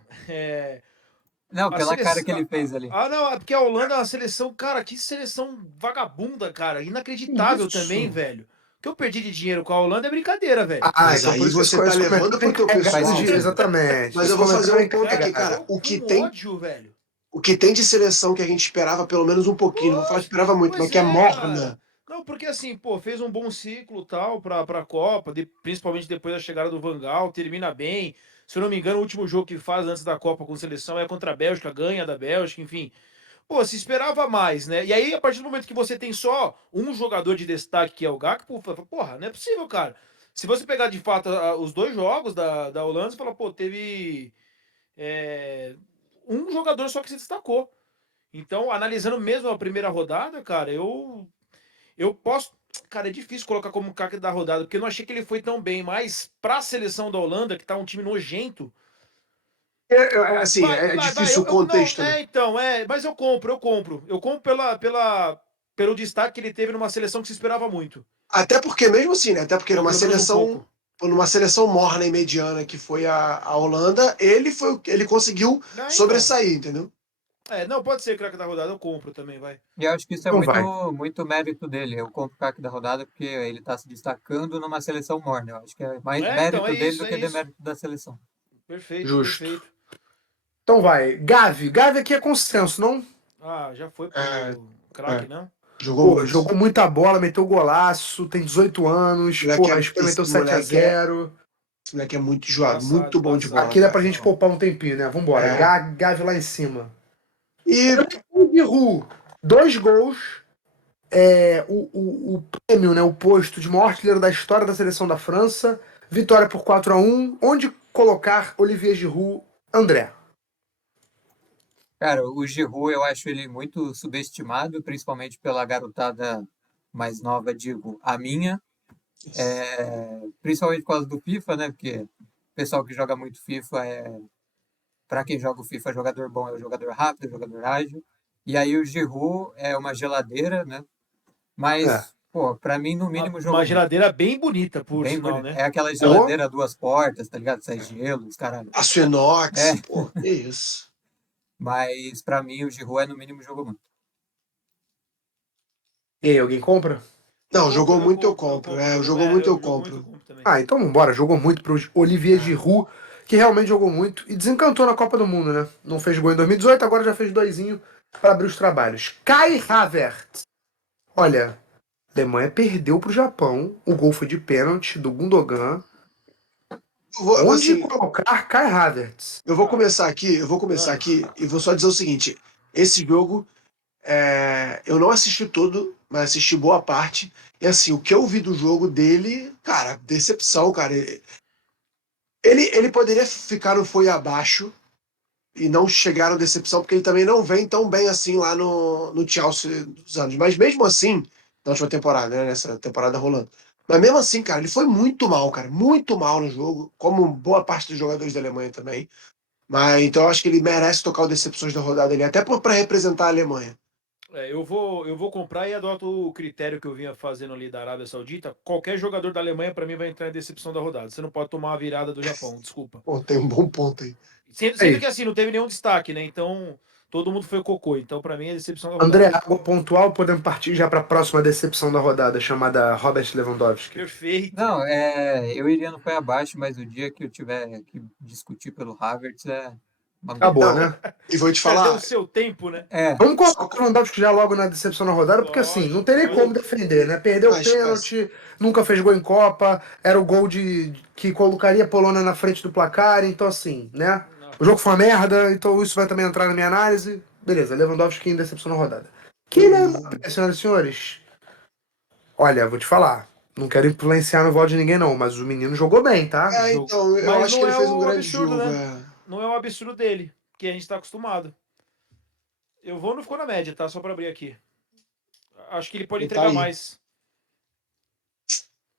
Não, a pela cara seleção. que ele fez ali. Não, é porque a Holanda é uma seleção, cara, que seleção vagabunda, cara. Inacreditável também, Isso. velho. O que eu perdi de dinheiro com a Holanda é brincadeira, velho. Ah, Mas então por aí isso que esse você tá esse levando comentário é pro teu Faz encarregado pessoal, de. sentido. cara. Exatamente. Mas Esse eu vou fazer comentário é um ponto Cara, aqui, encarregado. cara. tô com ódio, velho. O que tem de seleção que a gente esperava, pelo menos um pouquinho, não vou falar que Poxa, esperava muito, mas pois que é é, cara. morna. Não, porque assim, pô, fez um bom ciclo tal pra Copa, principalmente depois da chegada do Van Gaal, termina bem. Se eu não me engano, o último jogo que faz antes da Copa com seleção é contra a Bélgica, ganha da Bélgica, enfim. Pô, se esperava mais, né? E aí, a partir do momento que você tem só um jogador de destaque, que é o Gakpo, porra, não é possível, cara. Se você pegar de fato os dois jogos da Holanda, você fala, pô, teve é, um jogador só que se destacou. Então, analisando mesmo a primeira rodada, cara, eu posso. Cara, é difícil colocar como craque da rodada, porque eu não achei que ele foi tão bem, mas pra seleção da Holanda, que tá um time nojento, Assim, é vai, difícil o não, contexto, né? então, mas eu compro pelo destaque que ele teve numa seleção que se esperava muito, Até porque, mesmo assim, né? Até porque ou pelo menos um pouco. numa seleção morna e mediana que foi a Holanda, ele conseguiu Então, sobressair, entendeu? não, pode ser craque da rodada, eu compro também, vai. E eu acho que isso é Então vai. muito mérito dele. Eu compro o craque da rodada porque ele está se destacando numa seleção morna. Eu acho que é mais Então, mérito dele do é que isso. demérito da seleção. Perfeito, Justo. perfeito. Então vai. Gavi. Gavi aqui é consenso, não? Já foi É, pro craque, é, não? jogou Pô, muito. jogou muita bola, meteu golaço, tem 18 anos, porra, experimentou Esse 7 a moleque é, 0 esse moleque é muito enjoado, Embaçado, muito bom de bola, Aqui dá embaçado. pra cara. gente Não. poupar um tempinho, né? Vambora. É. Gavi lá em cima. E, O Giroud, 2 gols. O prêmio, né, o posto de maior artilheiro da história da seleção da França. Vitória por 4-1. Onde colocar Olivier Giroud, André? Cara, o Giroud eu acho ele muito subestimado, principalmente pela garotada mais nova, digo, a minha. Principalmente por causa do FIFA, né? Porque o pessoal que joga muito FIFA para quem joga o FIFA, jogador bom é o jogador rápido, o jogador ágil. E aí o Giroud é uma geladeira, né? É. Mas, pô, pra mim, no mínimo, Uma jogou muito. geladeira bem bonita, por Bem sinal, bonito. né? É aquela Ô, geladeira duas portas, tá ligado? Sai gelo, os caralho. aço É, inox, pô, que isso. mas pra mim o Giroud no mínimo jogou muito. e aí, alguém compra? Não, jogou muito eu Eu compro. compro. Jogou muito eu Jogo muito, eu compro. compro também. Ah, então vambora. Jogou muito pro Olivier É. Giroud, que realmente jogou muito e desencantou na Copa do Mundo, né? Não fez gol em 2018, agora já fez doisinho para abrir os trabalhos. Kai Havertz. Olha, A Alemanha perdeu pro Japão. O gol foi de pênalti do Gundogan. Onde Assim, colocar Kai Havertz? eu vou começar aqui e vou só dizer o seguinte: esse jogo eu não assisti todo, mas assisti boa parte. E assim, o que eu vi do jogo dele, cara, decepção, cara. Ele poderia ficar no foi abaixo e não chegar na decepção, porque ele também não vem tão bem assim lá no Chelsea dos anos. Mas mesmo assim, na última temporada, né, nessa temporada rolando. Mas mesmo assim, cara, ele foi muito mal, cara, muito mal no jogo, como boa parte dos jogadores da Alemanha também. Mas então eu acho que ele merece tocar o Decepções da rodada ali, até para representar a Alemanha. Eu vou comprar e adoto o critério que eu vinha fazendo ali da Arábia Saudita. Qualquer jogador da Alemanha, para mim, vai entrar em decepção da rodada. Você não pode tomar uma virada do Japão, desculpa. Pô, tem um bom ponto aí. Sendo que assim, não teve nenhum destaque, né? Então, todo mundo foi cocô. Então, para mim, é decepção da André, rodada. água pontual, podemos partir já para a próxima decepção da rodada, chamada Robert Lewandowski. Perfeito. Não, eu iria no foi abaixo, mas o dia que eu tiver que discutir pelo Havertz uma Acabou, Não, né? e vou te Perdeu falar, o seu tempo, né? Vamos só colocar o Lewandowski já logo na decepção da rodada, porque assim, não tem nem como defender, né? Perdeu o mas pênalti, nunca fez gol em Copa, era o gol que colocaria a Polônia na frente do placar, então assim, né? O jogo foi uma merda, então isso vai também entrar na minha análise. Beleza, Lewandowski em decepção na rodada. Kylian Mbappé, senhoras e senhores. Olha, vou te falar, não quero influenciar no voto de ninguém não, mas o menino jogou bem, tá? então, eu Mas acho que não ele é fez um o grande absurdo, jogo. né? Não é o absurdo dele, que a gente tá acostumado. Eu vou no ficou na média, tá? Só pra abrir aqui. Acho que ele pode Não tá entregar aí. mais.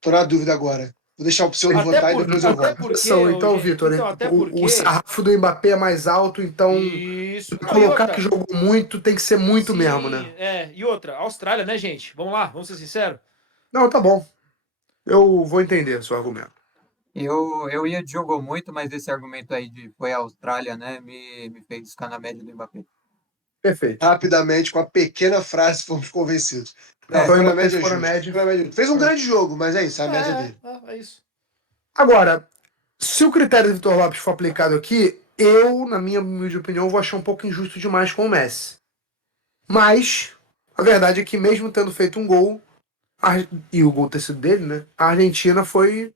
Tô na dúvida agora. Vou deixar o senhor Até votar e por, depois eu até voto. porque, Então, Vitor, então, até o porque. sarrafo do Mbappé é mais alto, então Isso. Não, e colocar que outra. jogou muito tem que ser muito mesmo, né? Sim, e outra. Austrália, né, gente? Vamos lá, vamos ser sinceros. Não, tá bom. Eu vou entender seu argumento. eu ia de jogou muito, mas esse argumento aí de foi a Austrália, né, me fez ficar na média do Mbappé. Perfeito. Rapidamente, com a pequena frase, fomos convencidos. Não, Então, o foi na Mbappé média ficou na justa. média. Foi na média justa. Fez um grande jogo, mas é isso, é a média dele. É isso. Agora, se o critério do Vitor Lopes for aplicado aqui, eu, na minha humilde opinião, vou achar um pouco injusto demais com o Messi. Mas, a verdade é que mesmo tendo feito um gol, e o gol ter sido dele, né? A Argentina foi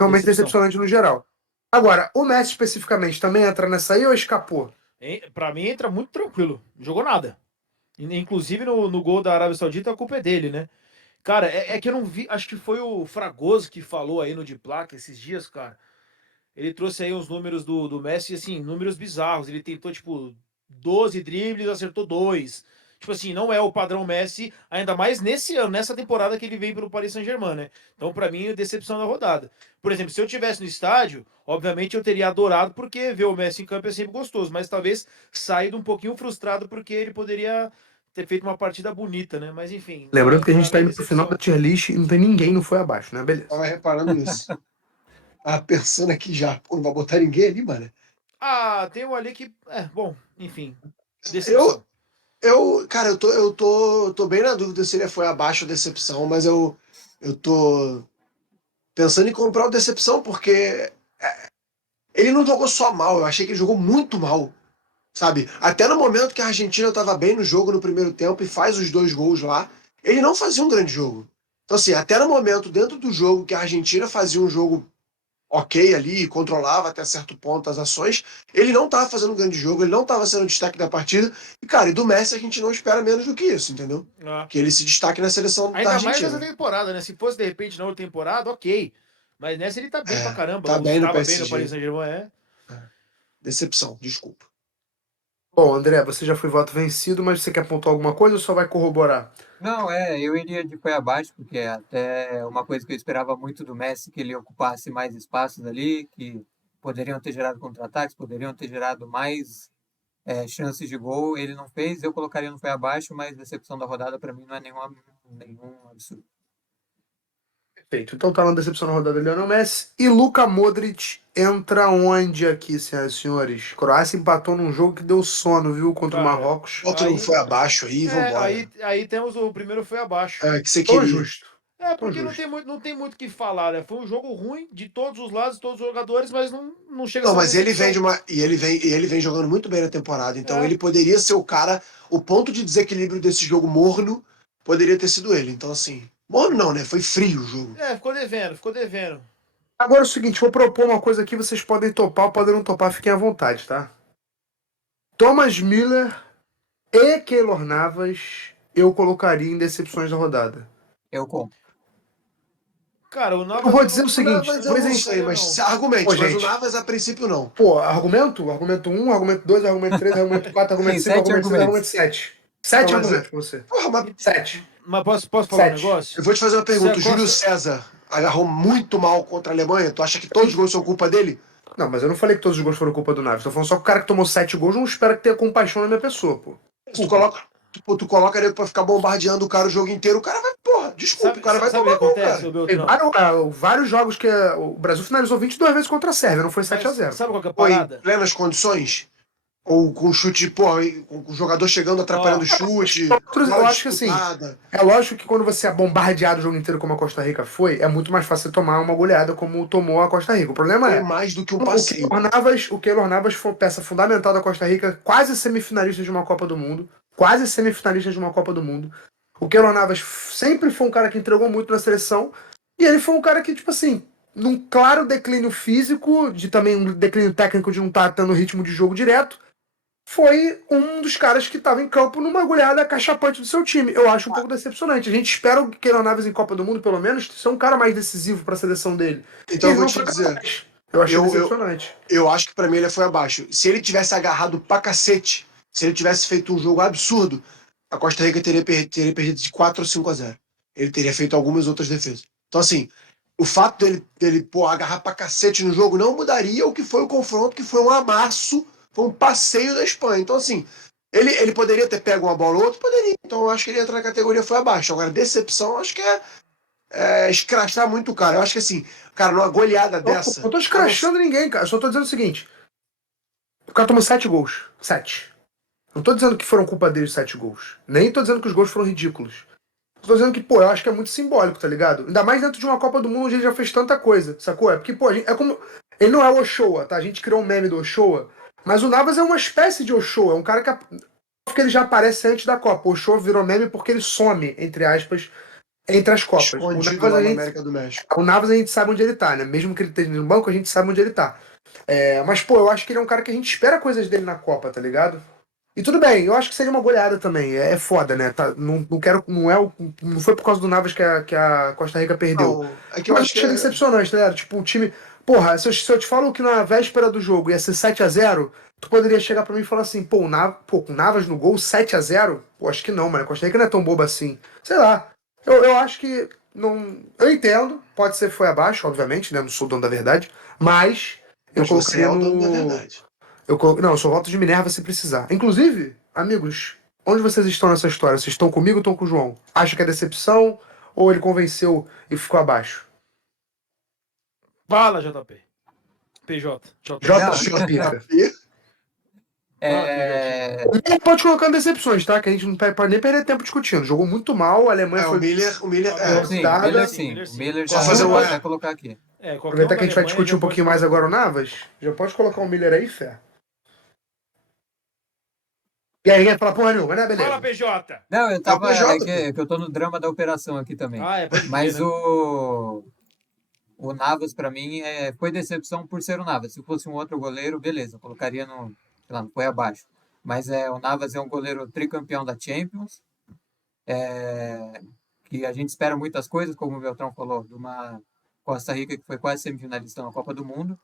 realmente Decepção. decepcionante no geral. Agora, o Messi especificamente também entra nessa aí ou escapou? Pra mim entra muito tranquilo. Não jogou nada. Inclusive no gol da Arábia Saudita a culpa é dele, né? Cara, é que eu não vi. Acho que foi o Fragoso que falou aí no de placa esses dias, cara. Ele trouxe aí os números do Messi, assim, números bizarros. Ele tentou, tipo, 12 dribles, acertou 2. Tipo assim, não é o padrão Messi, ainda mais nesse ano, nessa temporada que ele veio pelo Paris Saint-Germain, né? Então, pra mim, é decepção da rodada. Por exemplo, se eu tivesse no estádio, obviamente eu teria adorado, porque ver o Messi em campo é sempre gostoso, mas talvez saído um pouquinho frustrado, porque ele poderia ter feito uma partida bonita, né? Mas enfim, Lembrando que a pra gente tá mim é indo pro final da decepção. tier list e não tem ninguém, não foi abaixo, né? Beleza. Tava reparando nisso. Tava pensando aqui já. Pô, não vai botar ninguém ali, mano. Ah, tem um ali que. Bom, enfim. Eu, Decepção. cara, eu tô bem na dúvida se ele foi abaixo da decepção, mas eu tô pensando em comprar o decepção, porque ele não jogou só mal, eu achei que ele jogou muito mal, sabe? Até no momento que a Argentina estava bem no jogo no primeiro tempo e faz os 2 gols lá, ele não fazia um grande jogo. Então, assim, até no momento, dentro do jogo, que a Argentina fazia um jogo ok ali, controlava até certo ponto as ações, ele não estava fazendo um grande jogo, ele não estava sendo o destaque da partida. E, cara, e do Messi a gente não espera menos do que isso, entendeu? Ah. Que ele se destaque na seleção da Ainda mais nessa Argentina. temporada, né? Se fosse de repente na outra temporada, ok. Mas nessa ele tá bem pra caramba. Tá Ou bem no estava bem no Paris PSG. Saint-Germain, Decepção, desculpa. Bom, André, você já foi voto vencido, mas você quer pontuar alguma coisa ou só vai corroborar? Não, eu iria de foi abaixo, porque é até uma coisa que eu esperava muito do Messi, que ele ocupasse mais espaços ali, que poderiam ter gerado contra-ataques, poderiam ter gerado mais chances de gol. Ele não fez, eu colocaria no foi abaixo, mas decepção da rodada para mim não é nenhum absurdo. Perfeito. Então tá na decepção na rodada Lionel Messi. E Luka Modric entra onde aqui, senhoras e senhores? Croácia empatou num jogo que deu sono, viu? Contra o cara. Marrocos. Outro não foi abaixo aí, vambora. Aí temos o primeiro foi abaixo. É, que você Tão queria. justo. Tão Porque justo. não tem muito o que falar, né? Foi um jogo ruim de todos os lados, todos os jogadores, mas não chega a Não, ser uma mas ele vem decepção. de uma. E ele vem jogando muito bem na temporada. Então É. ele poderia ser o cara. O ponto de desequilíbrio desse jogo morno poderia ter sido ele. Então, assim, Morno não, né? Foi frio o jogo. Ficou devendo, ficou devendo. Agora é o seguinte, vou propor uma coisa aqui, vocês podem topar ou podem não topar, fiquem à vontade, tá? Thomas Miller e Keylor Navas eu colocaria em decepções da rodada. Eu compro. Cara, o Navas Eu vou eu dizer o não- seguinte, Navas eu por não exemplo, sei, mas não. argumente. Pô, Mas o gente. Navas a princípio não. Pô, argumento 1, argumento 2, argumento 3, argumento 4, argumento Tem 5, 7 argumento 6, argumento argumentos. 7. 7 Não, mas argumentos pra você. Porra, mas 7. Mas posso falar um 7. negócio? eu vou te fazer uma Se pergunta. a O Júlio Costa- César agarrou muito mal contra a Alemanha? Tu acha que todos os gols são culpa dele? Não, mas eu não falei que todos os gols foram culpa do Naves. Tô falando só que o cara que tomou 7 gols não espera que tenha compaixão na minha pessoa, pô. Se tu coloca ele pra ficar bombardeando o cara o jogo inteiro, o cara vai, porra, desculpa, o cara vai sabe o que tomar gol, acontece, cara. ô Tem Beltrão? vários jogos que o Brasil finalizou 22 vezes contra a Sérvia, não foi 7-0. Sabe qual que é a Ou em parada? plenas condições, ou com chute, porra, com o jogador chegando atrapalhando o chute, Eu bola acho que assim, disputada. é lógico que quando você é bombardeado o jogo inteiro como a Costa Rica foi, é muito mais fácil você tomar uma goleada como tomou a Costa Rica. O problema Foi é, mais do que um o passeio. Keylor Navas foi peça fundamental da Costa Rica, quase semifinalista de uma Copa do Mundo. Quase semifinalista de uma Copa do Mundo. O Keylor Navas sempre foi um cara que entregou muito na seleção. E ele foi um cara que, tipo assim, num claro declínio físico, de também um declínio técnico de não estar tendo ritmo de jogo direto, foi um dos caras que estava em campo numa goleada cachapante do seu time. Eu acho um pouco decepcionante. A gente espera o Keylor Navas em Copa do Mundo, pelo menos, ser um cara mais decisivo para a seleção dele. Então E eu vou não te foi dizer, capaz. Eu achei decepcionante. eu acho que pra mim ele foi abaixo. Se ele tivesse agarrado pra cacete, se ele tivesse feito um jogo absurdo, a Costa Rica teria perdido de 4 ou 5-0. Ele teria feito algumas outras defesas. Então, assim, o fato dele pô, agarrar pra cacete no jogo não mudaria o que foi o confronto, que foi um amasso, foi um passeio da Espanha. Então, assim, ele poderia ter pego uma bola ou outra? Poderia. Então, eu acho que ele entra na categoria foi abaixo. Agora, decepção, eu acho que é escrachar muito o cara. Eu acho que, assim, cara, numa goleada dessa. Eu tô escrachando ninguém, cara. Eu só tô dizendo o seguinte. O cara tomou 7 gols. 7. Não tô dizendo que foram culpa dele os 7 gols. Nem tô dizendo que os gols foram ridículos. Tô dizendo que, pô, eu acho que é muito simbólico, tá ligado? Ainda mais dentro de uma Copa do Mundo onde ele já fez tanta coisa, sacou? É porque, pô, é como. Ele não é o Ochoa, tá? A gente criou um meme do Ochoa. Mas o Navas é uma espécie de Ochoa. É um cara que ele já aparece antes da Copa. O Ochoa virou meme porque ele some, entre aspas, entre as Copas. Escondido lá na América do México. O Navas a gente sabe onde ele tá, né? Mesmo que ele esteja no banco, a gente sabe onde ele tá. Mas, pô, eu acho que ele é um cara que a gente espera coisas dele na Copa, tá ligado? E tudo bem, eu acho que seria uma goleada também. É foda, né? Tá, não quero. Não foi por causa do Navas que a Costa Rica perdeu. Não, é que eu Mas acho que achei decepcionante, tá ligado? Tipo, o time. Porra, se eu te falo que na véspera do jogo ia ser 7-0, tu poderia chegar pra mim e falar assim, pô, com o Navas no gol, 7-0? Pô, acho que não, mano. A Costa Rica não é tão boba assim. Sei lá. Eu acho que. Não, eu entendo, pode ser que foi abaixo, obviamente, né? Não sou dono da verdade. Mas eu você é colocaria o dono da no. verdade. Não, eu sou voto de Minerva se precisar. Inclusive, amigos, onde vocês estão nessa história? Vocês estão comigo ou estão com o João? Acha que é decepção ou ele convenceu e ficou abaixo? Fala, JP. PJ. J. Pica. É, Ele pode colocar em decepções, tá? Que a gente não pode nem perder tempo discutindo. Jogou muito mal, a Alemanha O foi. Miller, sim, o Dada. Miller sim. O Miller já Só fazer vou um até é. colocar aqui. Aproveitar que a gente vai discutir um pouquinho mais agora o Navas. Já pode colocar o Miller aí, fé. E aí, ninguém fala porra nenhuma, né? Beleza. Fala, PJ. Não, eu tava. PJ, É que eu tô no drama da operação aqui também. Pode Mas crer, né? o Navas, pra mim, foi decepção por ser o Navas. Se fosse um outro goleiro, beleza, eu colocaria no. Sei lá, não foi abaixo. Mas o Navas é um goleiro tricampeão da Champions. Que a gente espera muitas coisas, como o Beltrão falou, de uma Costa Rica que foi quase semifinalista na Copa do Mundo.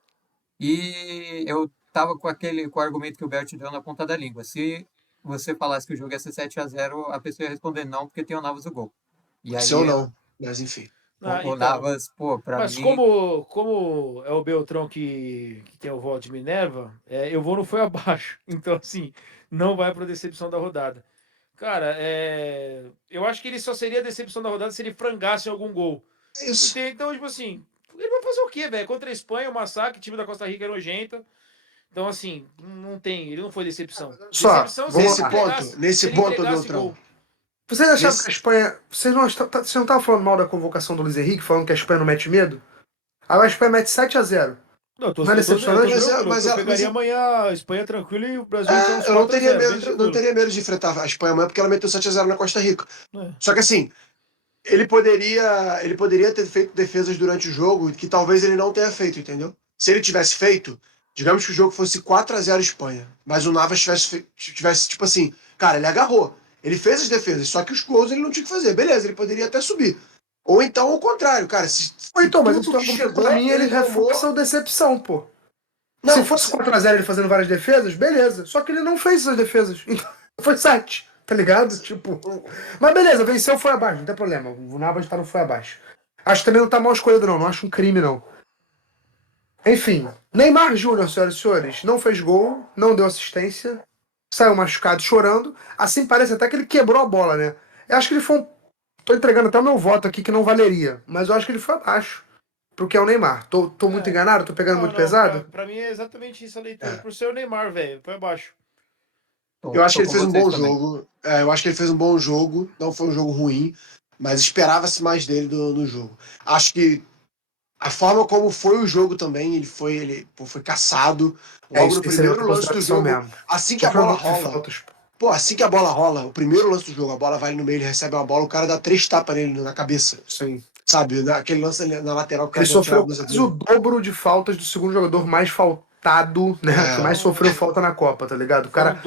E eu tava com o argumento que o Bert deu na ponta da língua. Se você falasse que o jogo ia ser 7-0, a pessoa ia responder não, porque tem o Navas no gol. E aí se eu não, mas enfim. o Navas, pô, pra Mas mim. como é o Beltrão que tem o voto de Minerva, eu vou no foi abaixo. Então, assim, não vai para decepção da rodada. Cara, eu acho que ele só seria a decepção da rodada se ele frangasse algum gol. É isso. Então, tipo assim, ele vai fazer o quê, velho? Contra a Espanha, o massacre, o time da Costa Rica é nojento. Então, assim, não tem, ele não foi decepção. Só, Decepção vamos se lá. ele entregasse- Nesse se ele ponto, entregasse Beltrão. gol. Vocês achavam Esse- que a Espanha. Vocês não estavam falando mal da convocação do Luiz Henrique, falando que a Espanha não mete medo? Aí a Espanha mete 7-0. Não, Não é decepcionante? eu pegaria amanhã a Espanha tranquilo e o Brasil então, uns Eu não 4 a teria 0, bem medo, tranquilo. não teria medo de enfrentar a Espanha amanhã porque ela meteu 7-0 na Costa Rica. É. Só que assim, ele poderia ter feito defesas durante o jogo que talvez ele não tenha feito, entendeu? Se ele tivesse feito, digamos que o jogo fosse 4-0 Espanha, mas o Navas tivesse tipo assim, cara, ele agarrou. Ele fez as defesas, só que os gols ele não tinha que fazer. Beleza, ele poderia até subir. Ou então, ao contrário, cara, se Ou então, mas tudo esse que argumento chegou, pra mim, ele ele tomou... reforça a decepção, pô. Não, Se fosse 4x0 ele fazendo várias defesas, beleza. Só que ele não fez essas defesas. Então, foi 7, tá ligado? Tipo. Mas beleza, venceu, foi abaixo, não tem problema. O Navas tá no foi abaixo. Acho que também não tá mal escolhido, não. Não acho um crime, não. Enfim, Neymar Júnior, senhoras e senhores, não fez gol, não deu assistência, saiu machucado chorando. Assim parece até que ele quebrou a bola, né? Eu acho que ele foi um. Tô entregando até o meu voto aqui que não valeria, mas eu acho que ele foi abaixo. Pro que é o Neymar. Tô muito enganado? Tô pegando muito Não, pesado? pra mim é exatamente isso a leitura. É. Por ser o Neymar, velho, foi abaixo. Eu acho que Tô ele com fez um vocês bom também. jogo. Eu acho que ele fez um bom jogo. Não foi um jogo ruim, mas esperava-se mais dele no jogo. Acho que a forma como foi o jogo também, ele foi caçado. Logo no Isso é primeiro outra lance do consideração jogo, mesmo. assim que a Sofreu bola 9 rola. faltas. Pô, assim que a bola rola, o primeiro lance do jogo, a bola vai no meio, ele recebe uma bola, o cara dá 3 tapas nele na cabeça. Sim. Sabe? Aquele lance ali na lateral que o Ele cara tenta tirar a sofreu blusa quase o dele. dobro de faltas do segundo jogador mais faltado, né? Que É, mais sofreu Foram, falta na Copa, tá ligado? O foram cara,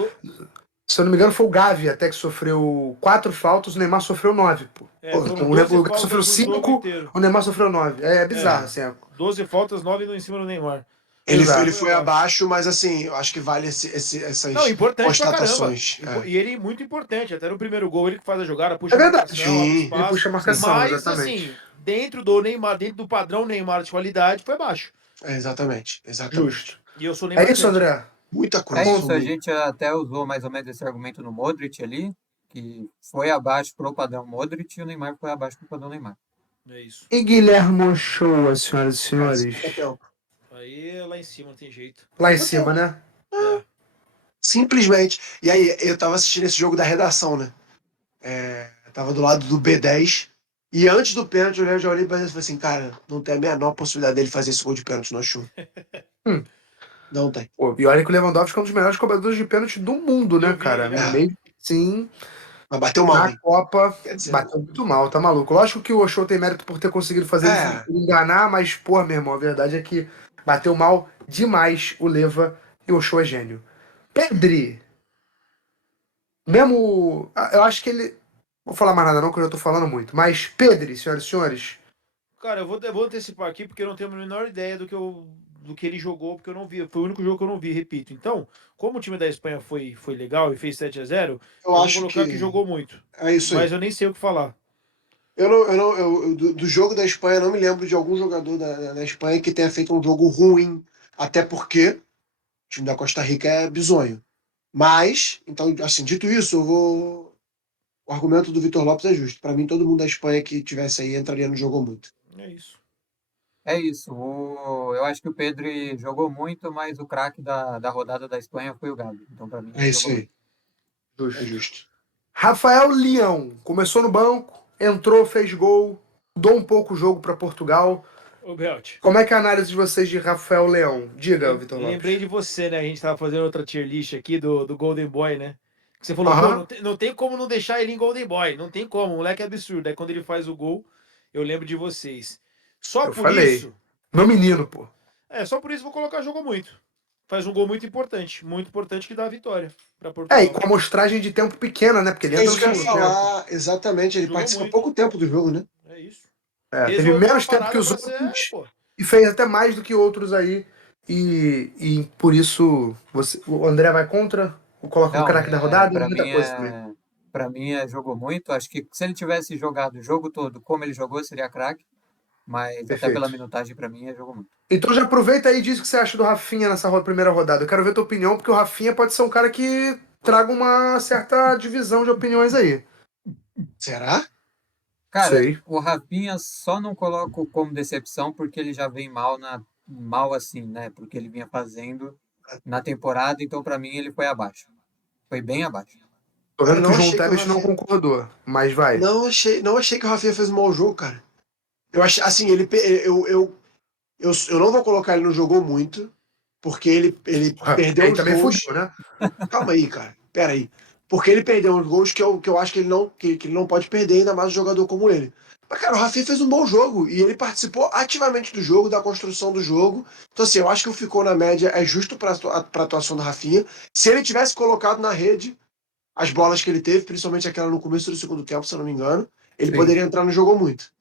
se eu não me engano, foi o Gavi até que sofreu 4 faltas, o Neymar sofreu 9, pô. pô, foram Então, o 12 Gavi sofreu faltas no jogo 5, inteiro. o Neymar sofreu 9. É bizarro, É, assim. 12 faltas, 9 em cima do Neymar. ele Exato. Foi foi abaixo. abaixo, mas assim, eu acho que vale Não, essas importante pra caramba. constatações. E ele muito importante. Até no primeiro gol ele que faz a jogada, É puxa a verdade. marcação, abre Sim, Ele espaço. puxa a sim. marcação, Mas, exatamente. assim, dentro do Neymar, dentro do padrão Neymar de qualidade, foi baixo. Exatamente, Justo. exatamente. E eu sou É isso, Neymarzete. André? Muita Tá É coisa, bom? isso, a são gente até usou mais ou menos esse argumento no Modric ali, que foi abaixo pro padrão Modric e o Neymar foi abaixo pro padrão Neymar. É isso. E Guilherme Ochoa, senhoras e senhores? Fica tempo. Aí é lá em cima, não tem jeito. Lá em cima, né? É. Simplesmente. E aí, eu tava assistindo esse jogo da redação, né? Eu tava do lado do B10. E antes do pênalti, eu já olhei pra ele e falei assim, cara, não tem a menor possibilidade dele fazer esse gol de pênalti no Achou. Hum. Não tem. Pô, e olha que o Lewandowski é um dos melhores cobradores de pênalti do mundo, né, Eu vi, cara? É, Mesmo sim, mas bateu mal, na hein? Copa, Quer dizer, bateu muito mal, tá maluco. Lógico que o Ochoa tem mérito por ter conseguido fazer ele é, enganar, mas, pô, meu irmão, a verdade é que bateu mal demais o Leva e o Ochoa é gênio. Pedri, mesmo. Eu acho que ele. Vou falar mais nada, não, que eu já tô falando muito. Mas, Pedri, senhoras e senhores, Cara, eu vou antecipar aqui porque eu não tenho a menor ideia do que ele jogou, porque eu não vi. Foi o único jogo que eu não vi, repito. Então, como o time da Espanha foi legal e fez 7-0, eu eu vou acho colocar que que jogou muito. é isso Mas aí. eu nem sei o que falar. Do jogo da Espanha, eu não me lembro de algum jogador da Espanha que tenha feito um jogo ruim. Até porque o time da Costa Rica é bizonho. Mas, então, assim, dito isso, o argumento do Vitor Lopes é justo. Para mim, todo mundo da Espanha que tivesse aí entraria no jogo muito. É isso. É isso, eu acho que o Pedri jogou muito, mas o craque da rodada da Espanha foi o Gavi. Então, para mim, É ele isso jogou muito. aí. É justo. justo. Rafael Leão começou no banco, entrou, fez gol, mudou um pouco o jogo para Portugal. Ô, Belt, Como é que é a análise de vocês de Rafael Leão? Diga, Vitor lembrei Lopes. de você, né? A gente tava fazendo outra tier list aqui do Golden Boy, né? Que você falou, pô, Aham, não tem como não deixar ele em Golden Boy. Não tem como, o moleque é absurdo. Aí quando ele faz o gol, eu lembro de vocês. Só eu por falei. isso, Meu eu menino, vou, pô. só por isso eu vou colocar jogou muito. Faz um gol muito importante que dá a vitória para É, e Portugal. com a amostragem de tempo pequena, né? Porque ele É entra isso no que eu ia segundo tempo. falar. Exatamente. Ele Jogou participa muito. pouco tempo do jogo, né? É isso. É, teve Resolveu a menos tempo que parada os para ser, outros pô. e fez até mais do que outros aí. E por isso o André vai contra? Ou coloca o Não, craque da rodada? para Muita mim coisa também. jogou muito. Acho que se ele tivesse jogado o jogo todo como ele jogou, seria craque. Mas até pela Perfeito. minutagem, para mim, jogou muito. Então já aproveita aí e diz o que você acha do Rafinha nessa primeira rodada. Eu quero ver tua opinião, porque o Rafinha pode ser um cara que traga uma certa divisão de opiniões aí. Será? Cara, Sei. o Rafinha só não coloco como decepção porque ele já vem mal assim, né? Porque ele vinha fazendo na temporada, então para mim ele foi abaixo. Foi bem abaixo. Tô Cara, vendo eu que não o João achei que o Teles não Rafinha. concordou, mas vai. Não achei que o Rafinha fez um mau jogo, cara. Eu achei, assim, eu não vou colocar ele no jogou muito, porque ele Porra, perdeu aí os também fudeu, gols. né? Calma aí, cara. Pera aí. Porque ele perdeu uns gols que eu acho que ele não pode perder, ainda mais um jogador como ele. Mas, cara, o Rafinha fez um bom jogo e ele participou ativamente do jogo, da construção do jogo. Então, assim, eu acho que o ficou na média é justo para a atuação do Rafinha. Se ele tivesse colocado na rede as bolas que ele teve, principalmente aquela no começo do segundo tempo, se eu não me engano, ele Sim. poderia entrar no jogo muito.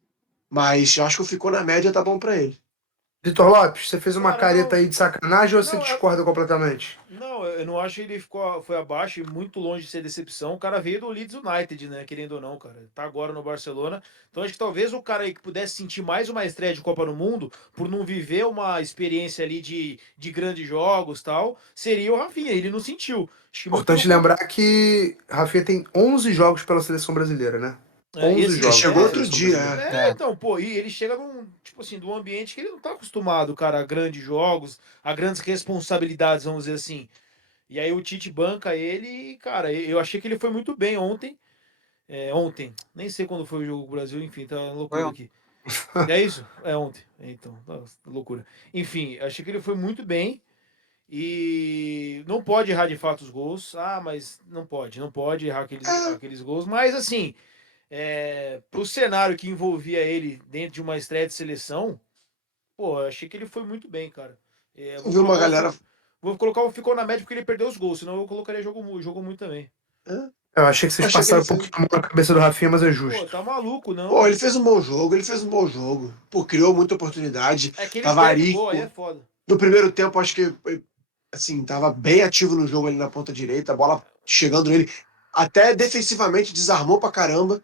Mas eu acho que o ficou na média tá bom para ele. Vitor Lopes, você fez uma Cara, careta não. aí de sacanagem ou você Não, discorda completamente? Não, eu não acho que ele foi abaixo e muito longe de ser decepção. O cara veio do Leeds United, né? Querendo ou não, cara. Tá agora no Barcelona. Então acho que talvez o cara aí que pudesse sentir mais uma estreia de Copa no Mundo, por não viver uma experiência ali de grandes jogos e tal, seria o Rafinha. Ele não sentiu. Acho que muito Importante pelo lembrar que Rafinha tem 11 jogos pela seleção brasileira, né? É, 11 esse, Ele jogos chegou pela outro seleção dia, brasileira. É. então, pô, e ele chega num, tipo assim, de um ambiente que ele não tá acostumado, cara, a grandes jogos, a grandes responsabilidades, vamos dizer assim. E aí o Tite banca ele e, cara, eu achei que ele foi muito bem ontem. Ontem, nem sei quando foi o jogo do Brasil, enfim, tá uma Foi loucura ontem. aqui. É isso? É ontem. Então, tá loucura. Enfim, achei que ele foi muito bem e não pode errar de fato os gols. Ah, mas não pode errar aqueles gols. Mas assim, pro cenário que envolvia ele dentro de uma estreia de seleção, pô, eu achei que ele foi muito bem, cara. eu vi uma galera. Vou colocar o ficou na média porque ele perdeu os gols, senão eu colocaria jogo muito também. Eu achei que vocês Achei que ele passaram um fez. pouquinho a mão na cabeça do Rafinha, mas é Pô, justo. tá maluco, Pô, não. ele fez um bom jogo, ele fez um bom jogo. Pô, criou muita oportunidade. É que ele Tava perde o gol, aí é Arico. foda. No primeiro tempo, acho que assim, tava bem ativo no jogo ali na ponta direita, a bola chegando nele. Até defensivamente desarmou pra caramba.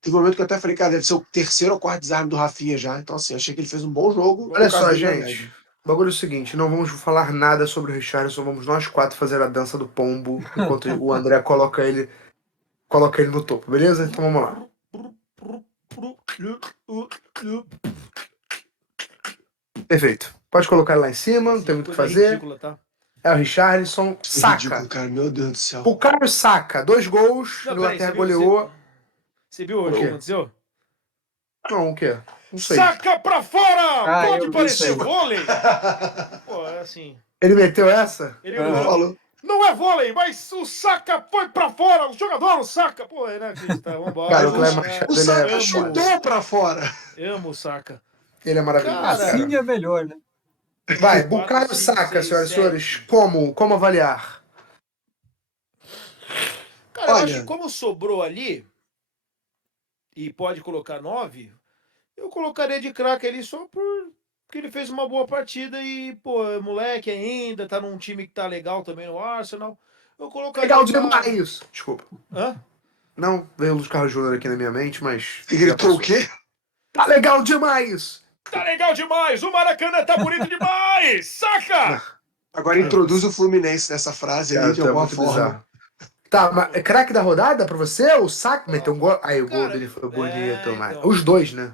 Teve um momento que eu até falei, cara, deve ser o terceiro ou quarto desarme do Rafinha já. Então, assim, achei que ele fez um bom jogo, Olha colocar só, dele na gente. média. O bagulho é o seguinte, não vamos falar nada sobre o Richarlison, vamos nós quatro fazer a dança do pombo, enquanto o André coloca ele no topo, beleza? Então vamos lá. Perfeito. Pode colocar ele lá em cima, não tem muito o que Coisa fazer. ridícula, tá? É o Richarlison, Que ridículo, saca. cara. Meu Deus do céu. O Caio saca, 2 gols, Não, peraí, Inglaterra goleou. você viu O o que quê? aconteceu? Não, o quê? Não sei. Saca pra fora! Ah, Pode eu vi isso parecer aí. vôlei! Pô, é assim. Ele meteu essa? Ele Ele Aham. falou. não é vôlei, mas o Saka foi pra fora, o jogador não saca. Pô, é inacreditável, vambora. Cara, o Mas Cléber o, Machado, o ele é Saka foda. chutou pra fora. Amo o Saka. Ele é maravilhoso, Cara, Assim cara. é melhor, né? Vai, 4, Bukayo 5, Saka, 6, senhoras e senhores. 7. Como avaliar? Cara, eu acho que Olha, como sobrou ali, e pode colocar 9, eu colocaria de craque ali só porque ele fez uma boa partida e, pô, é moleque ainda, tá num time que tá legal também no Arsenal. Eu colocaria Legal ele pra. demais. Desculpa. Hã? Não, veio o Luiz Carlos Júnior aqui na minha mente, mas você já gritou o passou. quê? Tá legal demais! Tá legal demais! O Maracanã tá bonito demais! Saca! Agora introduz o Fluminense nessa frase aí Cara, de tu é alguma muito forma. bizarro. Tá, mas é craque da rodada pra você? O Saka meteu um gol. Aí, o gol Cara, dele foi bonito, mas. então. Os dois, né?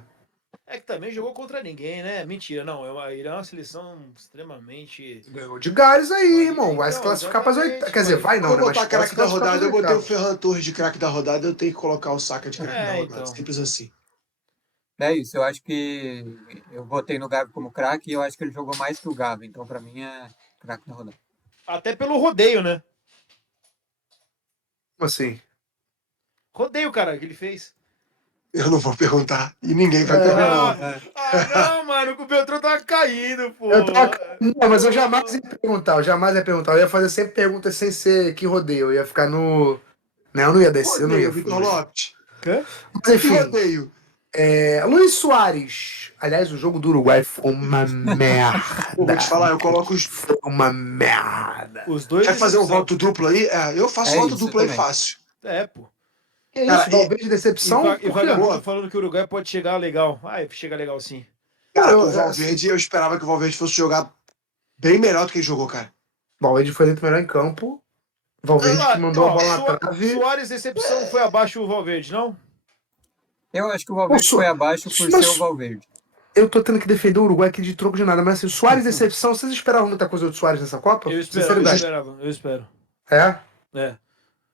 É que também jogou contra ninguém, né? Mentira, não. Ele é uma seleção extremamente. Ganhou de Gales aí, irmão. Vai se Então, classificar pras oitavas. exatamente. Quer dizer, vai Pra não, eu né? Mas botar pode se craque da classificar pras rodada, eu botei o oitavas. Ferran Torres de craque da rodada, eu tenho que colocar o Saka de craque da rodada. Então. Simples assim. É isso, eu acho que eu botei no Gavi como craque e eu acho que ele jogou mais que o Gavi, então pra mim é craque da rodada. Até pelo rodeio, né? Como assim? Rodeio, cara, que ele fez. Eu não vou perguntar. E ninguém vai É, perguntar. não. Não, mano, o Beltrão tava caindo, pô. Eu tava... Não, mas eu jamais ia perguntar, eu jamais ia perguntar. Eu ia fazer sempre perguntas sem ser que rodeio. Eu ia ficar no. Não, eu não ia descer, eu não ia Rodeio, Vitor fugir. Lopes. Hã? Mas Que enfim, rodeio? Luiz Soares. Aliás, o jogo do Uruguai foi uma Pô, vou te merda. falar, eu coloco os. Foi uma merda. Os dois Quer fazer um decepção. voto duplo aí? É, eu faço É voto isso, eu duplo aí também. fácil. Pô. Que Cara, isso, Valverde decepção? E Por quê? vagabundo Pô. falando que o Uruguai pode chegar legal. Chega legal sim. Cara, Pô, o Valverde, eu esperava que o Valverde fosse jogar bem melhor do que ele jogou, cara. Valverde foi eleito melhor em campo. Valverde que mandou a bola na trave. Soares decepção foi abaixo o Valverde, não? Eu acho que o Valverde Nossa, foi abaixo por mas- ser o Valverde. Eu tô tendo que defender o Uruguai aqui de troco de nada, mas assim, o Soares decepção, vocês esperavam muita coisa do Soares nessa Copa? Eu Sinceridade. esperava, eu espero. É? É.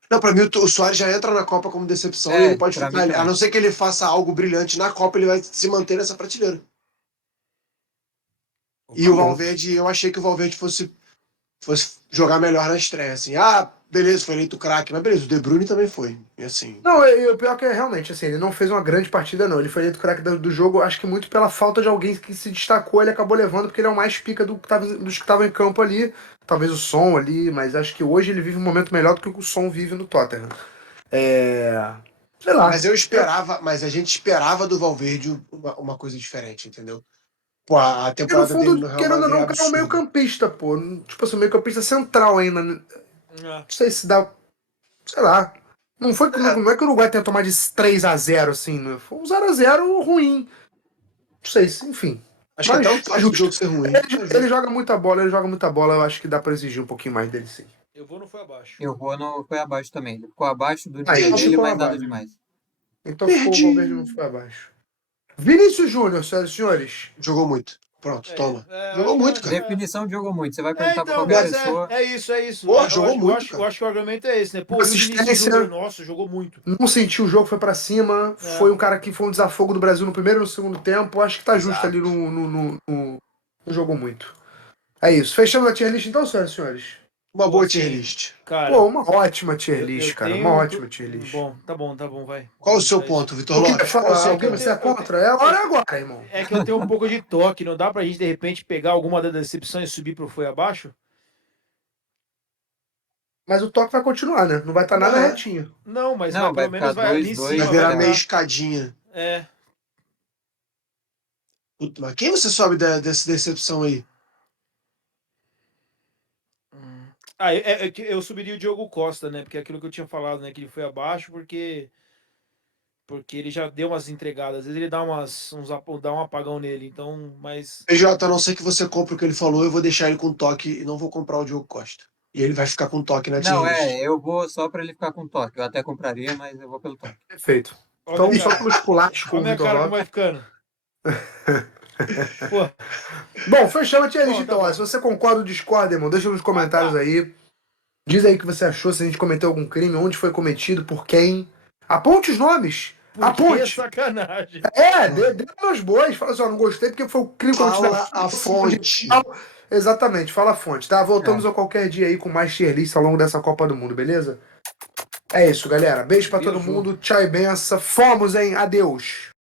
Não, pra mim o Soares já entra na Copa como decepção É, e ele pode pra ficar mim ali. A também. não ser que ele faça algo brilhante na Copa, ele vai se manter nessa prateleira. E Tá o bom. Valverde, eu achei que o Valverde fosse jogar melhor na estreia, assim. Ah, beleza, foi eleito craque, mas beleza, o De Bruyne também foi. E assim, Não, o pior que é realmente, assim, ele não fez uma grande partida, não. Ele foi eleito craque do jogo, acho que muito pela falta de alguém que se destacou, ele acabou levando, porque ele é o mais pica dos que estavam em campo ali. Talvez o Son ali, mas acho que hoje ele vive um momento melhor do que o Son vive no Tottenham. Sei lá. mas a gente esperava do Valverde uma coisa diferente, entendeu? Pô, a Porque no temporada dele fundo, no Real querendo ou Madrid é não, o cara é um absurda. meio-campista, pô. Tipo assim, um meio-campista central ainda. Não É. sei se dá. Sei lá. Não é que o Uruguai tenha tomado de 3-0 assim, né? Foi um 0-0 ruim. Não sei, enfim. Acho que até o Mas é fato do jogo justo. ser ruim. É Ele justo. joga muita bola, ele joga muita bola. Eu acho que dá pra exigir um pouquinho mais dele, sim. Eu vou no foi abaixo. Eu vou no foi abaixo também. Ele ficou abaixo do Ah, nível então Perdi. dele, ficou mas nada abaixo. demais. Então ficou o Valverde não Perdi. foi abaixo. Vinícius Júnior, senhoras e senhores. Jogou muito. Pronto, toma. Eu Jogou acho muito, que cara. Definição de jogo muito. Você vai perguntar pra então, qualquer mas pessoa. é isso, é isso. Porra, jogou muito, Eu cara. acho que o argumento é esse, né? Pô, e o Vinícius Assistência. Júnior, nossa, jogou muito. Não sentiu o jogo, foi pra cima. É, Foi um cara que foi um desafogo do Brasil no primeiro e no segundo tempo. Acho que tá justo ali Exato. no jogou muito. É isso. Fechamos a tier list então, senhoras e senhores. Uma pô, boa tier assim, list. Pô, cara, uma ótima tier eu list, cara. Uma tenho. ótima tier list. Bom, tá bom, vai. Qual o Vamos seu deixar isso. ponto, Vitor O que? Lopes? Qual o seu Alguém eu ponto? você tenho. é contra? É a hora é agora, irmão. É que eu tenho um pouco de toque, não dá pra gente de repente pegar alguma das decepções e subir pro foi abaixo? Mas o toque vai continuar, né? Não vai estar nada Vai. retinho. Não, mas vai, Não, vai pelo ficar menos vai ali em 2-2, Vai cima, vai virar meio levar. escadinha. É. Puta, mas quem você sobe dessa decepção aí? Que eu subiria o Diogo Costa, né? Porque é aquilo que eu tinha falado, né? Que ele foi abaixo porque ele já deu umas entregadas. Às vezes ele dá um apagão nele. Então, mas PJ, a não ser que você compre o que ele falou, eu vou deixar ele com toque e não vou comprar o Diogo Costa. E ele vai ficar com toque na tier Não, list. eu vou só pra ele ficar com toque. Eu até compraria, mas eu vou pelo toque. Perfeito. olha Então, minha só cara, pelos culates com olha o minha Vitor cara como Lopes. vai ficando. Pô, Bom, fechamos a tier list bom, tá então. Ó, bom. se você concorda ou discorda, irmão, deixa nos comentários aí. Diz aí o que você achou, se a gente cometeu algum crime, onde foi cometido, por quem. Aponte os nomes. Por que Aponte. sacanagem? Dê meus bois. Fala assim, ó, não gostei porque foi o crime cometido Fala a fonte. Exatamente, fala a fonte, tá? Voltamos É. a qualquer dia aí com mais tier list ao longo dessa Copa do Mundo, beleza? É isso, galera. Beijo pra todo Beijo. mundo. Tchau e benção. Fomos, hein? Adeus.